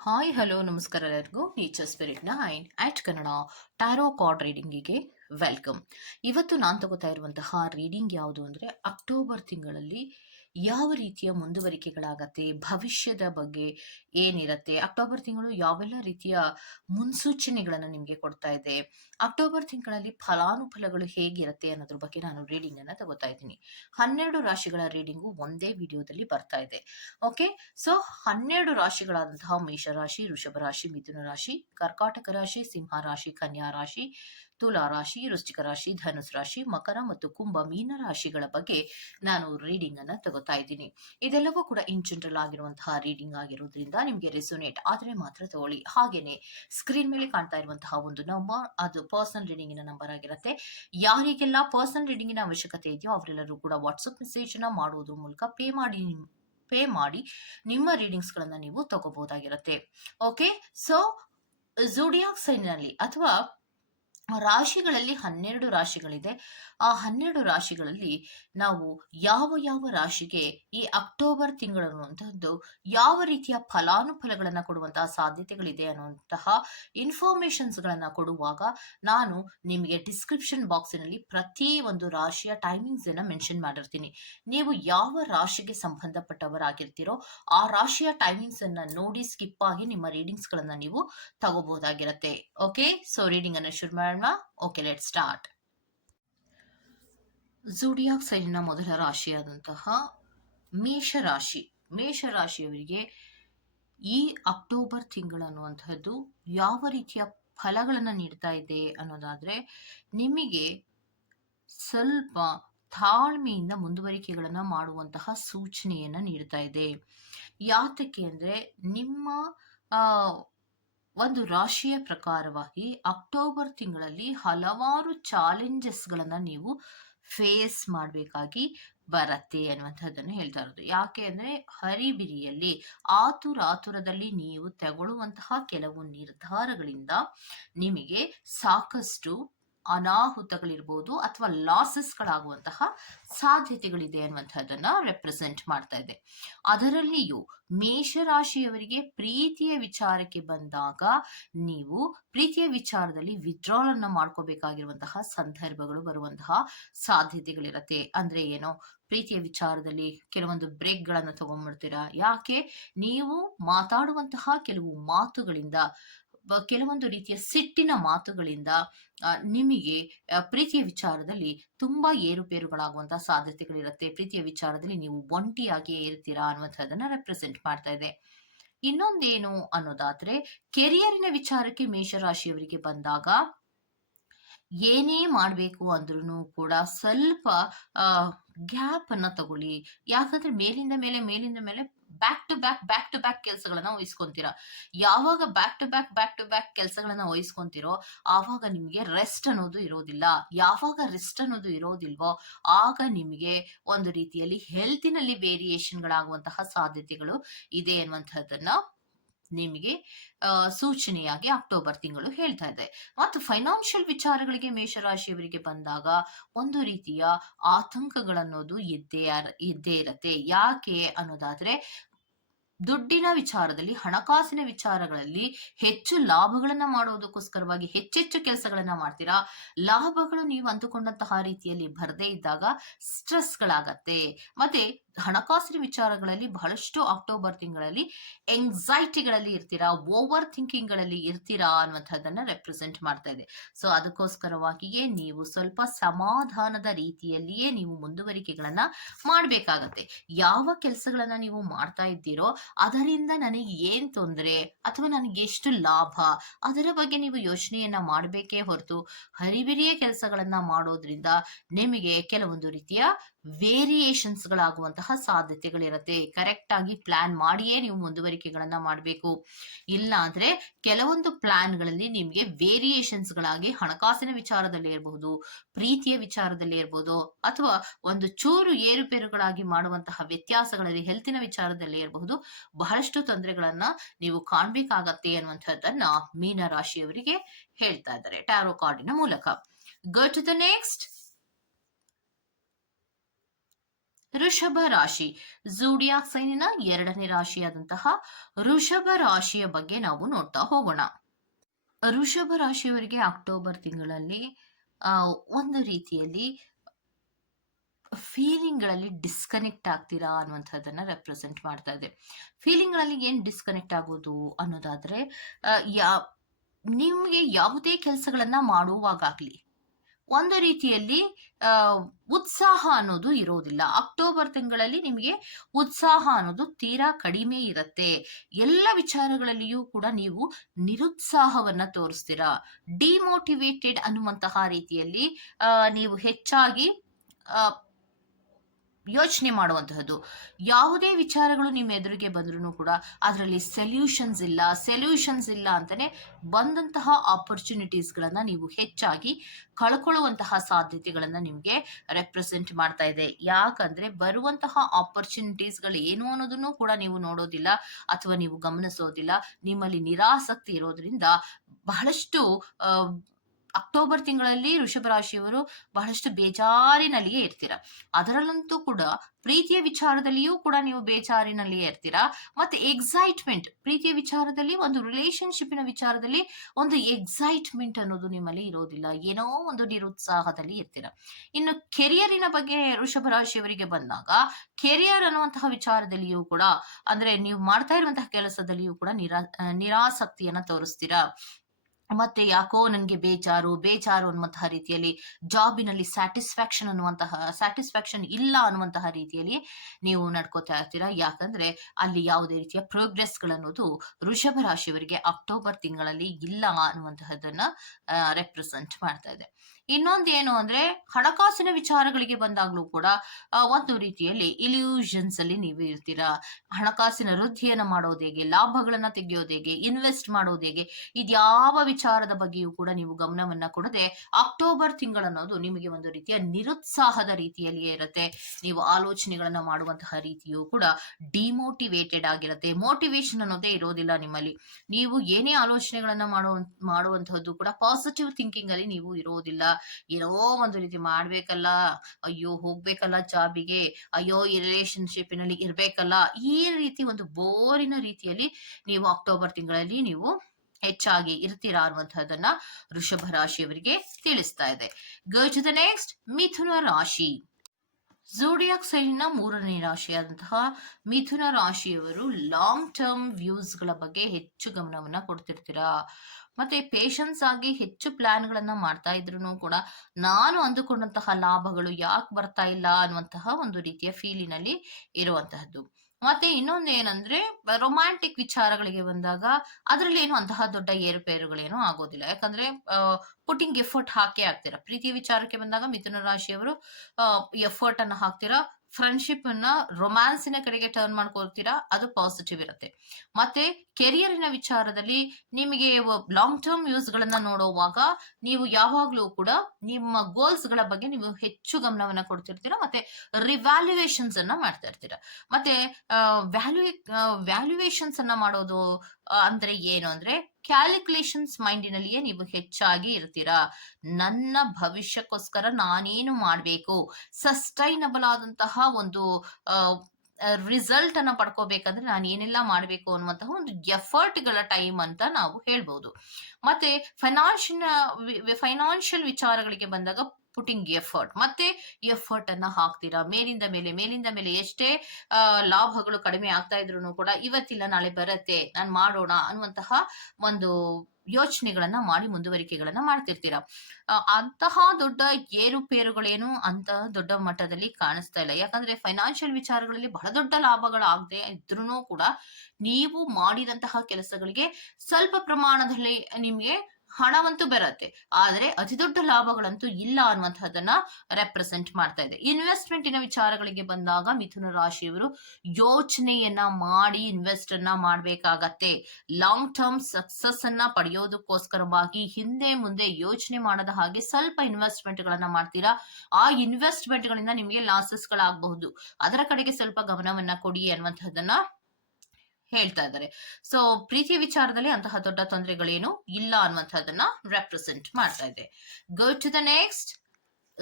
Hi hello ನಮಸ್ಕಾರ ಎಲ್ಲರಿಗೂ. Teacher spirit nine at Kannada tarot card ರೀಡಿಂಗಿಗೆ welcome ಇವತ್ತು ನಾನು ತಗೋತಾ ಇರುವಂತಹ ರೀಡಿಂಗ್ ಯಾವುದು ಅಂದರೆ ಅಕ್ಟೋಬರ್ ತಿಂಗಳಲ್ಲಿ ಯಾವ ರೀತಿಯ ಮುಂದುವರಿಕೆಗಳಾಗತ್ತೆ, ಭವಿಷ್ಯದ ಬಗ್ಗೆ ಏನಿರತ್ತೆ, ಅಕ್ಟೋಬರ್ ತಿಂಗಳು ಯಾವೆಲ್ಲ ರೀತಿಯ ಮುನ್ಸೂಚನೆಗಳನ್ನು ನಿಮಗೆ ಕೊಡ್ತಾ ಇದೆ, ಅಕ್ಟೋಬರ್ ತಿಂಗಳಲ್ಲಿ ಫಲಾನುಫಲಗಳು ಹೇಗಿರುತ್ತೆ ಅನ್ನೋದ್ರ ಬಗ್ಗೆ ನಾನು ರೀಡಿಂಗ್ ಅನ್ನ ತಗೋತಾ ಇದ್ದೀನಿ. ಹನ್ನೆರಡು ರಾಶಿಗಳ ರೀಡಿಂಗು ಒಂದೇ ವಿಡಿಯೋದಲ್ಲಿ ಬರ್ತಾ ಇದೆ. ಓಕೆ? ಸೊ, ಹನ್ನೆರಡು ರಾಶಿಗಳಾದಂತಹ ಮೇಷರಾಶಿ ವೃಷಭ ರಾಶಿ ಮಿಥುನ ರಾಶಿ ಕರ್ಕಾಟಕ ರಾಶಿ, ಸಿಂಹ ರಾಶಿ, ಕನ್ಯಾ ರಾಶಿ ತುಲಾ ರಾಶಿ, ವೃಶ್ಚಿಕ ರಾಶಿ, ಧನುಸ್ ರಾಶಿ, ಮಕರ ಮತ್ತು ಕುಂಭ ಮೀನ ರಾಶಿಗಳ ಬಗ್ಗೆ ನಾನು ರೀಡಿಂಗ್ ಅನ್ನ ತಗೋತಾ ಇದ್ದೀನಿ. ಇದೆಲ್ಲವೂ ಕೂಡ ಇನ್ ಜನರಲ್ ಆಗಿರುವಂತಹ ರೀಡಿಂಗ್ ಆಗಿರೋದ್ರಿಂದ ನಿಮಗೆ ರೆಸೋನೇಟ್ ಆದರೆ ಮಾತ್ರ ತಗೊಳ್ಳಿ. ಹಾಗೇನೆ ಸ್ಕ್ರೀನ್ ಮೇಲೆ ಕಾಣ್ತಾ ಇರುವಂತಹ ಒಂದು ನಂಬರ್ ಅದು ಪರ್ಸನಲ್ ರೀಡಿಂಗಿನ ನಂಬರ್ ಆಗಿರುತ್ತೆ. ಯಾರಿಗೆಲ್ಲ ಪರ್ಸನಲ್ ರೀಡಿಂಗಿನ ಅವಶ್ಯಕತೆ ಇದೆಯೋ ಅವರೆಲ್ಲರೂ ಕೂಡ ವಾಟ್ಸಪ್ ಮೆಸೇಜ್ನ ಮಾಡುವುದ್ರ ಮೂಲಕ ಪೇ ಮಾಡಿ ಪೇ ಮಾಡಿ ನಿಮ್ಮ ರೀಡಿಂಗ್ಸ್ ಗಳನ್ನ ನೀವು ತಗೋಬಹುದಾಗಿರುತ್ತೆ. ಓಕೆ ಸೊ ಜೂಡಿಯಾಕ್ ಸೈನ್ನಲ್ಲಿ ಅಥವಾ ರಾಶಿಗಳಲ್ಲಿ ಹನ್ನೆರಡು ರಾಶಿಗಳಿದೆ. ಆ ಹನ್ನೆರಡು ರಾಶಿಗಳಲ್ಲಿ ನಾವು ಯಾವ ಯಾವ ರಾಶಿಗೆ ಈ ಅಕ್ಟೋಬರ್ ತಿಂಗಳು ಅನ್ನುವಂಥದ್ದು ಯಾವ ರೀತಿಯ ಫಲಾನುಫಲಗಳನ್ನು ಕೊಡುವಂತಹ ಸಾಧ್ಯತೆಗಳಿದೆ ಅನ್ನುವಂತಹ ಇನ್ಫಾರ್ಮೇಶನ್ಸ್ಗಳನ್ನು ಕೊಡುವಾಗ ನಾನು ನಿಮಗೆ ಡಿಸ್ಕ್ರಿಪ್ಷನ್ ಬಾಕ್ಸಿನಲ್ಲಿ ಪ್ರತಿ ಒಂದು ರಾಶಿಯ ಟೈಮಿಂಗ್ಸ್ ಅನ್ನ ಮೆನ್ಷನ್ ಮಾಡಿರ್ತೀನಿ. ನೀವು ಯಾವ ರಾಶಿಗೆ ಸಂಬಂಧಪಟ್ಟವರಾಗಿರ್ತೀರೋ ಆ ರಾಶಿಯ ಟೈಮಿಂಗ್ಸ್ ಅನ್ನ ನೋಡಿ ಸ್ಕಿಪ್ ಆಗಿ ನಿಮ್ಮ ರೀಡಿಂಗ್ಸ್ ಗಳನ್ನ ನೀವು ತಗೋಬಹುದಾಗಿರುತ್ತೆ. ಓಕೆ? ಸೊ ರೀಡಿಂಗ್ ಅನ್ನ ಶುರು ಮಾಡೋಣ ಓಕೆ ಲೆಟ್ ಸ್ಟಾರ್ಟ್ ಜೂಡಿಯಾಕ್ ಸೈಲಿನ ಮೊದಲ ರಾಶಿಯಾದಂತಹ ಮೇಷರಾಶಿ. ಮೇಷರಾಶಿಯವರಿಗೆ ಈ ಅಕ್ಟೋಬರ್ ತಿಂಗಳು ಅನ್ನುವಂತಹದ್ದು ಯಾವ ರೀತಿಯ ಫಲಗಳನ್ನು ನೀಡ್ತಾ ಇದೆ ಅನ್ನೋದಾದ್ರೆ ನಿಮಗೆ ಸ್ವಲ್ಪ ತಾಳ್ಮೆಯಿಂದ ಮುಂದುವರಿಕೆಗಳನ್ನು ಮಾಡುವಂತಹ ಸೂಚನೆಯನ್ನ ನೀಡ್ತಾ ಇದೆ. ಯಾತಕ್ಕೆ ಅಂದ್ರೆ ನಿಮ್ಮ ಒಂದು ರಾಶಿಯ ಪ್ರಕಾರವಾಗಿ ಅಕ್ಟೋಬರ್ ತಿಂಗಳಲ್ಲಿ ಹಲವಾರು ಚಾಲೆಂಜಸ್ಗಳನ್ನ ನೀವು ಫೇಸ್ ಮಾಡಬೇಕಾಗಿ ಬರತ್ತೆ ಅನ್ನುವಂಥದ್ದನ್ನು ಹೇಳ್ತಾ ಇರೋದು. ಯಾಕೆ ಅಂದರೆ ಹರಿಬಿರಿಯಲ್ಲಿ ಆತುರ ಆತುರದಲ್ಲಿ ನೀವು ತಗೊಳ್ಳುವಂತಹ ಕೆಲವು ನಿರ್ಧಾರಗಳಿಂದ ನಿಮಗೆ ಸಾಕಷ್ಟು ಅನಾಹುತಗಳಿರ್ಬೋದು ಅಥವಾ ಲಾಸಸ್ಗಳಾಗುವಂತಹ ಸಾಧ್ಯತೆಗಳಿದೆ ಅನ್ನುವಂಥದ್ದನ್ನ ರೆಪ್ರೆಸೆಂಟ್ ಮಾಡ್ತಾ ಇದೆ. ಅದರಲ್ಲಿಯೂ ಮೇಷರಾಶಿಯವರಿಗೆ ಪ್ರೀತಿಯ ವಿಚಾರಕ್ಕೆ ಬಂದಾಗ ನೀವು ಪ್ರೀತಿಯ ವಿಚಾರದಲ್ಲಿ ವಿಡ್ರಾಲ್ ಅನ್ನ ಮಾಡ್ಕೋಬೇಕಾಗಿರುವಂತಹ ಸಂದರ್ಭಗಳು ಬರುವಂತಹ ಸಾಧ್ಯತೆಗಳಿರತ್ತೆ. ಅಂದ್ರೆ ಏನೋ? ಪ್ರೀತಿಯ ವಿಚಾರದಲ್ಲಿ ಕೆಲವೊಂದು ಬ್ರೇಕ್ ಗಳನ್ನ ತಗೊಂಡ್ಬಿಡ್ತೀರಾ? ಯಾಕೆ? ನೀವು ಮಾತಾಡುವಂತಹ ಕೆಲವು ಮಾತುಗಳಿಂದ ಕೆಲವೊಂದು ರೀತಿಯ ಸಿಟ್ಟಿನ ಮಾತುಗಳಿಂದ ನಿಮಗೆ ಪ್ರೀತಿಯ ವಿಚಾರದಲ್ಲಿ ತುಂಬಾ ಏರುಪೇರುಗಳಾಗುವಂತಹ ಸಾಧ್ಯತೆಗಳಿರುತ್ತೆ. ಪ್ರೀತಿಯ ವಿಚಾರದಲ್ಲಿ ನೀವು ಒಂಟಿಯಾಗಿಯೇ ಇರ್ತೀರಾ ಅನ್ನುವಂಥದ್ದನ್ನ ರೆಪ್ರೆಸೆಂಟ್ ಮಾಡ್ತಾ ಇದೆ. ಇನ್ನೊಂದೇನು ಅನ್ನೋದಾದ್ರೆ, ಕೆರಿಯರಿನ ವಿಚಾರಕ್ಕೆ ಮೇಷರಾಶಿಯವರಿಗೆ ಬಂದಾಗ, ಏನೇ ಮಾಡಬೇಕು ಅಂದ್ರೂ ಕೂಡ ಸ್ವಲ್ಪ ಗ್ಯಾಪ್ ಅನ್ನ ತಗೊಳ್ಳಿ. ಯಾಕಂದ್ರೆ ಮೇಲಿಂದ ಮೇಲೆ ಮೇಲಿಂದ ಮೇಲೆ back to back back to back ಕೆಲಸಗಳನ್ನ ವಹಿಸ್ಕೊಂತೀರಾ. ಯಾವಾಗ back to back back to back ಕೆಲಸಗಳನ್ನ ವಹಿಸ್ಕೊಂತೀರೋ, ಆವಾಗ ನಿಮಗೆ ರೆಸ್ಟ್ ಅನ್ನೋದು ಇರೋದಿಲ್ಲ. ಯಾವಾಗ ರೆಸ್ಟ್ ಅನ್ನೋದು ಇರೋದಿಲ್ವೋ, ಆಗ ನಿಮಗೆ ಒಂದು ರೀತಿಯಲ್ಲಿ ಹೆಲ್ತಿನಲ್ಲಿ ವೇರಿಯೇಷನ್ಗಳಾಗುವಂತಹ ಸಾಧ್ಯತೆಗಳು ಇದೆ ಅನ್ನುವಂಥದ್ದನ್ನ ನಿಮಗೆ ಸೂಚನೆಯಾಗಿ ಅಕ್ಟೋಬರ್ ತಿಂಗಳು ಹೇಳ್ತಾ ಇದೆ. ಮತ್ತು ಫೈನಾನ್ಷಿಯಲ್ ವಿಚಾರಗಳಿಗೆ ಮೇಷರಾಶಿಯವರಿಗೆ ಬಂದಾಗ ಒಂದು ರೀತಿಯ ಆತಂಕಗಳನ್ನೋದು ಎದ್ದೇ ಇದ್ದೇ ಇರತ್ತೆ. ಯಾಕೆ ಅನ್ನೋದಾದ್ರೆ ದುಡ್ಡಿನ ವಿಚಾರದಲ್ಲಿ, ಹಣಕಾಸಿನ ವಿಚಾರಗಳಲ್ಲಿ ಹೆಚ್ಚು ಲಾಭಗಳನ್ನ ಮಾಡುವುದಕ್ಕೋಸ್ಕರವಾಗಿ ಹೆಚ್ಚೆಚ್ಚು ಕೆಲಸಗಳನ್ನ ಮಾಡ್ತೀರಾ? ಲಾಭಗಳು ನೀವು ಅಂದುಕೊಂಡಂತಹ ರೀತಿಯಲ್ಲಿ ಬರದೇ ಇದ್ದಾಗ ಸ್ಟ್ರೆಸ್ಗಳಾಗತ್ತೆ ಮತ್ತೆ ಹಣಕಾಸಿನ ವಿಚಾರಗಳಲ್ಲಿ ಬಹಳಷ್ಟು ಅಕ್ಟೋಬರ್ ತಿಂಗಳಲ್ಲಿ ಎಂಗ್ಸೈಟಿಗಳಲ್ಲಿ ಇರ್ತೀರಾ ಓವರ್ ಥಿಂಕಿಂಗ್ಗಳಲ್ಲಿ ಇರ್ತೀರಾ ಅನ್ನುವಂಥದ್ದನ್ನ ರೆಪ್ರೆಸೆಂಟ್ ಮಾಡ್ತಾ ಇದೆ. ಸೊ ಅದಕ್ಕೋಸ್ಕರವಾಗಿಯೇ ನೀವು ಸ್ವಲ್ಪ ಸಮಾಧಾನದ ರೀತಿಯಲ್ಲಿಯೇ ನೀವು ಮುಂದುವರಿಕೆಗಳನ್ನ ಮಾಡಬೇಕಾಗತ್ತೆ. ಯಾವ ಕೆಲಸಗಳನ್ನ ನೀವು ಮಾಡ್ತಾ ಇದ್ದೀರೋ, ಅದರಿಂದ ನನಗೆ ಏನ್ ತೊಂದರೆ ಅಥವಾ ನನಗೆ ಎಷ್ಟು ಲಾಭ, ಅದರ ಬಗ್ಗೆ ನೀವು ಯೋಚನೆಯನ್ನ ಮಾಡಬೇಕೇ ಹೊರತು ಹರಿಬಿರಿಯ ಕೆಲಸಗಳನ್ನ ಮಾಡೋದ್ರಿಂದ ನಿಮಗೆ ಕೆಲವೊಂದು ರೀತಿಯ ವೇರಿಯೇಷನ್ಸ್ ಗಳಾಗುವಂತಹ ಸಾಧ್ಯತೆಗಳಿರುತ್ತೆ. ಕರೆಕ್ಟ್ ಆಗಿ ಪ್ಲಾನ್ ಮಾಡಿಯೇ ನೀವು ಮುಂದುವರಿಕೆಗಳನ್ನ ಮಾಡಬೇಕು. ಇಲ್ಲ ಅಂದ್ರೆ ಕೆಲವೊಂದು ಪ್ಲಾನ್ಗಳಲ್ಲಿ ನಿಮ್ಗೆ ವೇರಿಯೇಷನ್ಸ್ ಗಳಾಗಿ ಹಣಕಾಸಿನ ವಿಚಾರದಲ್ಲಿ ಇರಬಹುದು ಪ್ರೀತಿಯ ವಿಚಾರದಲ್ಲಿ ಇರಬಹುದು ಅಥವಾ ಒಂದು ಚೂರು ಏರುಪೇರುಗಳಾಗಿ ಮಾಡುವಂತಹ ವ್ಯತ್ಯಾಸಗಳಲ್ಲಿ ಹೆಲ್ತಿನ ವಿಚಾರದಲ್ಲಿ ಇರಬಹುದು ಬಹಳಷ್ಟು ತೊಂದರೆಗಳನ್ನ ನೀವು ಕಾಣ್ಬೇಕಾಗತ್ತೆ ಅನ್ನುವಂಥದ್ದನ್ನ ಮೀನ ರಾಶಿಯವರಿಗೆ ಹೇಳ್ತಾ ಇದ್ದಾರೆ. ಟ್ಯಾರೋ ಕಾರ್ಡಿನ ಮೂಲಕ. ಗೋ ಟು ದ ನೆಕ್ಸ್ಟ್ ಋಷಭ ರಾಶಿ. ಜೂಡಿಯಾ ಸೈನಿನ ಎರಡನೇ ರಾಶಿಯಾದಂತಹ ಋಷಭ ರಾಶಿಯ ಬಗ್ಗೆ ನಾವು ನೋಡ್ತಾ ಹೋಗೋಣ. ಋಷಭ ರಾಶಿಯವರಿಗೆ ಅಕ್ಟೋಬರ್ ತಿಂಗಳಲ್ಲಿ ಒಂದು ರೀತಿಯಲ್ಲಿ ಫೀಲಿಂಗ್ಗಳಲ್ಲಿ ಡಿಸ್ಕನೆಕ್ಟ್ ಆಗ್ತೀರಾ ಅನ್ನುವಂಥದ್ದನ್ನ ರೆಪ್ರೆಸೆಂಟ್ ಮಾಡ್ತಾ ಇದೆ. ಫೀಲಿಂಗ್ಗಳಲ್ಲಿ ಏನು ಡಿಸ್ಕನೆಕ್ಟ್ ಆಗೋದು ಅನ್ನೋದಾದ್ರೆ ಯಾ, ನಿಮಗೆ ಯಾವುದೇ ಕೆಲಸಗಳನ್ನ ಮಾಡುವಾಗಲಿ ಒಂದು ರೀತಿಯಲ್ಲಿ ಉತ್ಸಾಹ ಅನ್ನೋದು ಇರೋದಿಲ್ಲ. ಅಕ್ಟೋಬರ್ ತಿಂಗಳಲ್ಲಿ ನಿಮಗೆ ಉತ್ಸಾಹ ಅನ್ನೋದು ತೀರಾ ಕಡಿಮೆ ಇರುತ್ತೆ. ಎಲ್ಲ ವಿಚಾರಗಳಲ್ಲಿಯೂ ಕೂಡ ನೀವು ನಿರುತ್ಸಾಹವನ್ನ ತೋರಿಸ್ತೀರಾ. ಡಿಮೋಟಿವೇಟೆಡ್ ಅನ್ನುವಂತಹ ರೀತಿಯಲ್ಲಿ ನೀವು ಹೆಚ್ಚಾಗಿ ಯೋಚನೆ ಮಾಡುವಂತಹದ್ದು. ಯಾವುದೇ ವಿಚಾರಗಳು ನಿಮ್ಮ ಎದುರಿಗೆ ಬಂದ್ರೂ ಕೂಡ ಅದರಲ್ಲಿ ಸೊಲ್ಯೂಷನ್ಸ್ ಇಲ್ಲ. ಸೊಲ್ಯೂಷನ್ಸ್ ಇಲ್ಲ ಅಂತಾನೆ ಬಂದಂತಹ ಆಪರ್ಚುನಿಟೀಸ್ಗಳನ್ನ ನೀವು ಹೆಚ್ಚಾಗಿ ಕಳ್ಕೊಳ್ಳುವಂತಹ ಸಾಧ್ಯತೆಗಳನ್ನ ನಿಮಗೆ ರೆಪ್ರೆಸೆಂಟ್ ಮಾಡ್ತಾ ಇದೆ. ಯಾಕಂದ್ರೆ ಬರುವಂತಹ ಆಪರ್ಚುನಿಟೀಸ್ಗಳು ಏನು ಅನ್ನೋದನ್ನು ಕೂಡ ನೀವು ನೋಡೋದಿಲ್ಲ ಅಥವಾ ನೀವು ಗಮನಿಸೋದಿಲ್ಲ. ನಿಮ್ಮಲ್ಲಿ ನಿರಾಸಕ್ತಿ ಇರೋದ್ರಿಂದ ಬಹಳಷ್ಟು ಅಕ್ಟೋಬರ್ ತಿಂಗಳಲ್ಲಿ ವೃಷಭ ರಾಶಿಯವರು ಬಹಳಷ್ಟು ಬೇಜಾರಿನಲ್ಲಿಯೇ ಇರ್ತೀರ. ಅದರಲ್ಲಂತೂ ಕೂಡ ಪ್ರೀತಿಯ ವಿಚಾರದಲ್ಲಿಯೂ ಕೂಡ ನೀವು ಬೇಜಾರಿನಲ್ಲಿಯೇ ಇರ್ತೀರಾ. ಮತ್ತೆ ಎಕ್ಸೈಟ್ಮೆಂಟ್ ಪ್ರೀತಿಯ ವಿಚಾರದಲ್ಲಿ ಒಂದು ರಿಲೇಶನ್ಶಿಪ್ನ ವಿಚಾರದಲ್ಲಿ ಒಂದು ಎಕ್ಸೈಟ್ಮೆಂಟ್ ಅನ್ನೋದು ನಿಮ್ಮಲ್ಲಿ ಇರೋದಿಲ್ಲ. ಏನೋ ಒಂದು ನಿರುತ್ಸಾಹದಲ್ಲಿ ಇರ್ತೀರ. ಇನ್ನು ಕೆರಿಯರಿನ ಬಗ್ಗೆ ವೃಷಭ ರಾಶಿಯವರಿಗೆ ಬಂದಾಗ ಕೆರಿಯರ್ ಅನ್ನುವಂತಹ ವಿಚಾರದಲ್ಲಿಯೂ ಕೂಡ, ಅಂದ್ರೆ ನೀವು ಮಾಡ್ತಾ ಇರುವಂತಹ ಕೆಲಸದಲ್ಲಿಯೂ ಕೂಡ ನಿರಾ, ನಿರಾಸಕ್ತಿಯನ್ನ ತೋರಿಸ್ತೀರಾ. ಮತ್ತೆ ಯಾಕೋ ನನಗೆ ಬೇಜಾರು ಬೇಜಾರು ಅನ್ನುವಂತಹ ರೀತಿಯಲ್ಲಿ ಜಾಬಿನಲ್ಲಿ ಸ್ಯಾಟಿಸ್ಫ್ಯಾಕ್ಷನ್ ಅನ್ನುವಂತಹ, ಸ್ಯಾಟಿಸ್ಫ್ಯಾಕ್ಷನ್ ಇಲ್ಲ ಅನ್ನುವಂತಹ ರೀತಿಯಲ್ಲಿ ನೀವು ನಡ್ಕೋತಾ ಇರ್ತೀರಾ. ಯಾಕಂದ್ರೆ ಅಲ್ಲಿ ಯಾವುದೇ ರೀತಿಯ ಪ್ರೋಗ್ರೆಸ್ ಗಳನ್ನೋದು ವೃಷಭ ರಾಶಿಯವರಿಗೆ ಅಕ್ಟೋಬರ್ ತಿಂಗಳಲ್ಲಿ ಇಲ್ಲ ಅನ್ನುವಂತಹದನ್ನ ರೆಪ್ರೆಸೆಂಟ್ ಮಾಡ್ತಾ ಇದೆ. ಇನ್ನೊಂದು ಏನು ಅಂದ್ರೆ ಹಣಕಾಸಿನ ವಿಚಾರಗಳಿಗೆ ಬಂದಾಗ್ಲೂ ಕೂಡ ಒಂದು ರೀತಿಯಲ್ಲಿ ಇಲ್ಯೂಷನ್ಸ್ ಅಲ್ಲಿ ನೀವು ಇರ್ತೀರಾ. ಹಣಕಾಸಿನ ವೃದ್ಧಿಯನ್ನು ಮಾಡೋದು ಹೇಗೆ, ಲಾಭಗಳನ್ನ ತೆಗೆಯೋದು ಹೇಗೆ ಇನ್ವೆಸ್ಟ್ ಮಾಡೋದು ಹೇಗೆ, ಇದ್ಯಾವ ವಿಚಾರದ ಬಗ್ಗೆಯೂ ಕೂಡ ನೀವು ಗಮನವನ್ನ ಕೊಡದೆ ಅಕ್ಟೋಬರ್ ತಿಂಗಳನ್ನೋದು ನಿಮಗೆ ಒಂದು ರೀತಿಯ ನಿರುತ್ಸಾಹದ ರೀತಿಯಲ್ಲಿಯೇ ಇರುತ್ತೆ. ನೀವು ಆಲೋಚನೆಗಳನ್ನ ಮಾಡುವಂತಹ ರೀತಿಯೂ ಕೂಡ ಡಿಮೋಟಿವೇಟೆಡ್ ಆಗಿರುತ್ತೆ. ಮೋಟಿವೇಶನ್ ಅನ್ನೋದೇ ಇರೋದಿಲ್ಲ ನಿಮ್ಮಲ್ಲಿ. ನೀವು ಏನೇ ಆಲೋಚನೆಗಳನ್ನ ಮಾಡುವ ಮಾಡುವಂತಹದ್ದು ಕೂಡ ಪಾಸಿಟಿವ್ ಥಿಂಕಿಂಗ್ ಅಲ್ಲಿ ನೀವು ಇರೋದಿಲ್ಲ. ಏನೋ ಒಂದು ರೀತಿ ಮಾಡ್ಬೇಕಲ್ಲ, ಅಯ್ಯೋ ಹೋಗ್ಬೇಕಲ್ಲ ಜಾಬಿಗೆ ಅಯ್ಯೋ ಈ ರಿಲೇಶನ್ಶಿಪ್ನಲ್ಲಿ ಇರ್ಬೇಕಲ್ಲ, ಈ ರೀತಿ ಒಂದು ಬೋರಿನ ರೀತಿಯಲ್ಲಿ ನೀವು ಅಕ್ಟೋಬರ್ ತಿಂಗಳಲ್ಲಿ ನೀವು ಹೆಚ್ಚಾಗಿ ಇರ್ತೀರಾ ಅನ್ನುವಂಥದ್ದನ್ನ ವೃಷಭ ರಾಶಿಯವರಿಗೆ ತಿಳಿಸ್ತಾ ಇದೆ. ಗರ್ಜ್ ಟು ದ ನೆಕ್ಸ್ಟ್ ಮಿಥುನ ರಾಶಿ. ಝೋಡಿಯಾಕ್ ಸೈಲಿನ ಮೂರನೇ ರಾಶಿಯಾದಂತಹ ಮಿಥುನ ರಾಶಿಯವರು ಲಾಂಗ್ ಟರ್ಮ್ ವ್ಯೂಸ್ಗಳ ಬಗ್ಗೆ ಹೆಚ್ಚು ಗಮನವನ್ನ ಕೊಡ್ತಿರ್ತೀರಾ? ಮತ್ತೆ ಪೇಷನ್ಸ್ ಆಗಿ ಹೆಚ್ಚು ಪ್ಲಾನ್ಗಳನ್ನ ಮಾಡ್ತಾ ಇದ್ರು ಕೂಡ ನಾನು ಅಂದುಕೊಂಡಂತಹ ಲಾಭಗಳು ಯಾಕೆ ಬರ್ತಾ ಇಲ್ಲ ಅನ್ನುವಂತಹ ಒಂದು ರೀತಿಯ ಫೀಲಿನಲ್ಲಿ ಇರುವಂತಹದ್ದು. ಮತ್ತೆ ಇನ್ನೊಂದು ಏನಂದ್ರೆ ರೊಮ್ಯಾಂಟಿಕ್ ವಿಚಾರಗಳಿಗೆ ಬಂದಾಗ ಅದರಲ್ಲಿ ಏನು ಅಂತಹ ದೊಡ್ಡ ಏರುಪೇರುಗಳೇನು ಆಗೋದಿಲ್ಲ. ಯಾಕಂದ್ರೆ ಪುಟಿಂಗ್ ಎಫರ್ಟ್ ಹಾಕೇ ಆಗ್ತೀರಾ. ಪ್ರೀತಿಯ ವಿಚಾರಕ್ಕೆ ಬಂದಾಗ ಮಿಥುನ ರಾಶಿಯವರು ಎಫರ್ಟ್ ಅನ್ನು ಹಾಕ್ತೀರಾ. ಫ್ರೆಂಡ್ಶಿಪ್ ಅನ್ನ ರೊಮ್ಯಾನ್ಸಿನ ಕಡೆಗೆ ಟರ್ನ್ ಮಾಡ್ಕೊಳ್ತೀರಾ, ಅದು ಪಾಸಿಟಿವ್ ಇರುತ್ತೆ. ಮತ್ತೆ ಕೆರಿಯರಿನ ವಿಚಾರದಲ್ಲಿ ನಿಮಗೆ ಲಾಂಗ್ ಟರ್ಮ್ ಯೂಸ್ ಗಳನ್ನ ನೋಡುವಾಗ ನೀವು ಯಾವಾಗ್ಲೂ ಕೂಡ ನಿಮ್ಮ ಗೋಲ್ಸ್ಗಳ ಬಗ್ಗೆ ನೀವು ಹೆಚ್ಚು ಗಮನವನ್ನ ಕೊಡ್ತಿರ್ತೀರಾ, ಮತ್ತೆ ರಿವ್ಯಾಲ್ಯೂಯೇಷನ್ಸ್ ಅನ್ನ ಮಾಡ್ತಾ ಇರ್ತೀರಾ. ಮತ್ತೆ ವ್ಯಾಲ್ಯೂ ವ್ಯಾಲ್ಯೂಯೇಷನ್ಸ್ ಅನ್ನ ಮಾಡೋದು ಅಂದ್ರೆ ಏನು ಅಂದ್ರೆ ಕ್ಯಾಲ್ಕುಲೇಷನ್ಸ್ ಮೈಂಡಿನಲ್ಲಿಯೇ ನೀವು ಹೆಚ್ಚಾಗಿ ಇರ್ತೀರಾ? ನನ್ನ ಭವಿಷ್ಯಕ್ಕೋಸ್ಕರ ನಾನೇನು ಮಾಡಬೇಕು? ಸಸ್ಟೈನಬಲ್ ಆದಂತಹ ಒಂದು ರಿಸಲ್ಟ್ ಅನ್ನ ಪಡ್ಕೋಬೇಕಂದ್ರೆ ನಾನು ಏನೆಲ್ಲ ಮಾಡಬೇಕು ಅನ್ನುವಂತಹ ಒಂದು ಎಫರ್ಟ್ಗಳ ಟೈಮ್ ಅಂತ ನಾವು ಹೇಳ್ಬಹುದು ಮತ್ತೆ ಫೈನಾನ್ಷಿಯಲ್ ಫೈನಾನ್ಷಿಯಲ್ ವಿಚಾರಗಳಿಗೆ ಬಂದಾಗ ಪುಟಿಂಗ್ ಎಫರ್ಟ್ ಮತ್ತೆ ಎಫರ್ಟ್ ಅನ್ನ ಹಾಕ್ತೀರಾ? ಮೇಲಿಂದ ಮೇಲೆ ಮೇಲಿಂದ ಮೇಲೆ ಎಷ್ಟೇ ಲಾಭಗಳು ಕಡಿಮೆ ಆಗ್ತಾ ಇದ್ರು ಕೂಡ ಇವತ್ತಿಲ್ಲ, ನಾಳೆ ಬರತ್ತೆ, ನಾನು ಮಾಡೋಣ ಅನ್ನುವಂತಹ ಒಂದು ಯೋಚನೆಗಳನ್ನ ಮಾಡಿ, ಮುಂದುವರಿಕೆಗಳನ್ನ ಮಾಡ್ತಿರ್ತೀರ? ಅಂತಹ ದೊಡ್ಡ ಏರುಪೇರುಗಳೇನು ಅಂತಹ ದೊಡ್ಡ ಮಟ್ಟದಲ್ಲಿ ಕಾಣಿಸ್ತಾ ಇಲ್ಲ. ಯಾಕಂದ್ರೆ ಫೈನಾನ್ಷಿಯಲ್ ವಿಚಾರಗಳಲ್ಲಿ ಬಹಳ ದೊಡ್ಡ ಲಾಭಗಳಾಗದೆ ಇದ್ರೂ ಕೂಡ ನೀವು ಮಾಡಿದಂತಹ ಕೆಲಸಗಳಿಗೆ ಸ್ವಲ್ಪ ಪ್ರಮಾಣದಲ್ಲಿ ನಿಮಗೆ ಹಣವಂತೂ ಬರುತ್ತೆ. ಆದ್ರೆ ಅತಿ ದೊಡ್ಡ ಲಾಭಗಳಂತೂ ಇಲ್ಲ ಅನ್ನುವಂಥದ್ದನ್ನ ರೆಪ್ರೆಸೆಂಟ್ ಮಾಡ್ತಾ ಇದೆ. ಇನ್ವೆಸ್ಟ್ಮೆಂಟಿನ ವಿಚಾರಗಳಿಗೆ ಬಂದಾಗ ಮಿಥುನ ರಾಶಿಯವರು ಯೋಚನೆಯನ್ನ ಮಾಡಿ ಇನ್ವೆಸ್ಟ್ ಅನ್ನ ಮಾಡ್ಬೇಕಾಗತ್ತೆ. ಲಾಂಗ್ ಟರ್ಮ್ ಸಕ್ಸಸ್ ಅನ್ನ ಪಡೆಯೋದಕ್ಕೋಸ್ಕರವಾಗಿ ಹಿಂದೆ ಮುಂದೆ ಯೋಚನೆ ಮಾಡದ ಹಾಗೆ ಸ್ವಲ್ಪ ಇನ್ವೆಸ್ಟ್ಮೆಂಟ್ ಗಳನ್ನ ಮಾಡ್ತೀರಾ? ಆ ಇನ್ವೆಸ್ಟ್ಮೆಂಟ್ ಗಳಿಂದ ನಿಮಗೆ ಲಾಸಸ್ ಗಳಾಗಬಹುದು. ಅದರ ಕಡೆಗೆ ಸ್ವಲ್ಪ ಗಮನವನ್ನ ಕೊಡಿ ಅನ್ನುವಂಥದ್ದನ್ನ ಹೇಳ್ತಾ ಇದ್ದಾರೆ. ಸೊ ಪ್ರೀತಿಯ ವಿಚಾರದಲ್ಲಿ ಅಂತಹ ದೊಡ್ಡ ತೊಂದರೆಗಳೇನು ಇಲ್ಲ ಅನ್ನುವಂಥದ್ದನ್ನ ರೆಪ್ರೆಸೆಂಟ್ ಮಾಡ್ತಾ ಇದೆ. ಗೋ ಟು ದ ನೆಕ್ಸ್ಟ್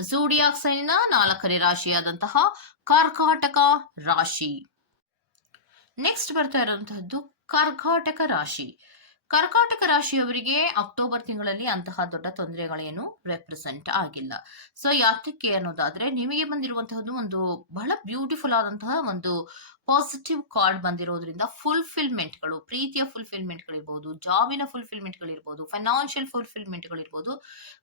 ಝೂಡಿಯಾಕ್ನ ನಾಲ್ಕನೇ ರಾಶಿಯಾದಂತಹ ಕರ್ಕಾಟಕ ರಾಶಿ. ನೆಕ್ಸ್ಟ್ ಬರ್ತಾ ಇರುವಂತಹದ್ದು ಕರ್ಕಾಟಕ ರಾಶಿ. ಕರ್ಕಾಟಕ ರಾಶಿಯವರಿಗೆ ಅಕ್ಟೋಬರ್ ತಿಂಗಳಲ್ಲಿ ಅಂತಹ ದೊಡ್ಡ ತೊಂದರೆಗಳೇನು ರೆಪ್ರೆಸೆಂಟ್ ಆಗಿಲ್ಲ. ಸೊ ಯಾತಕ್ಕೆ ಅನ್ನೋದಾದ್ರೆ ನಿಮಗೆ ಬಂದಿರುವಂತಹದ್ದು ಒಂದು ಬಹಳ ಬ್ಯೂಟಿಫುಲ್ ಆದಂತಹ ಒಂದು ಪಾಸಿಟಿವ್ ಕಾರ್ಡ್ ಬಂದಿರೋದ್ರಿಂದ ಫುಲ್ಫಿಲ್ಮೆಂಟ್ಗಳು ಪ್ರೀತಿಯ ಫುಲ್ಫಿಲ್ಮೆಂಟ್ಗಳಿರ್ಬೋದು ಜಾಬಿನ ಫುಲ್ಫಿಲ್ಮೆಂಟ್ಗಳಿರ್ಬೋದು ಫೈನಾನ್ಷಿಯಲ್ ಫುಲ್ಫಿಲ್ಮೆಂಟ್ಗಳಿರ್ಬೋದು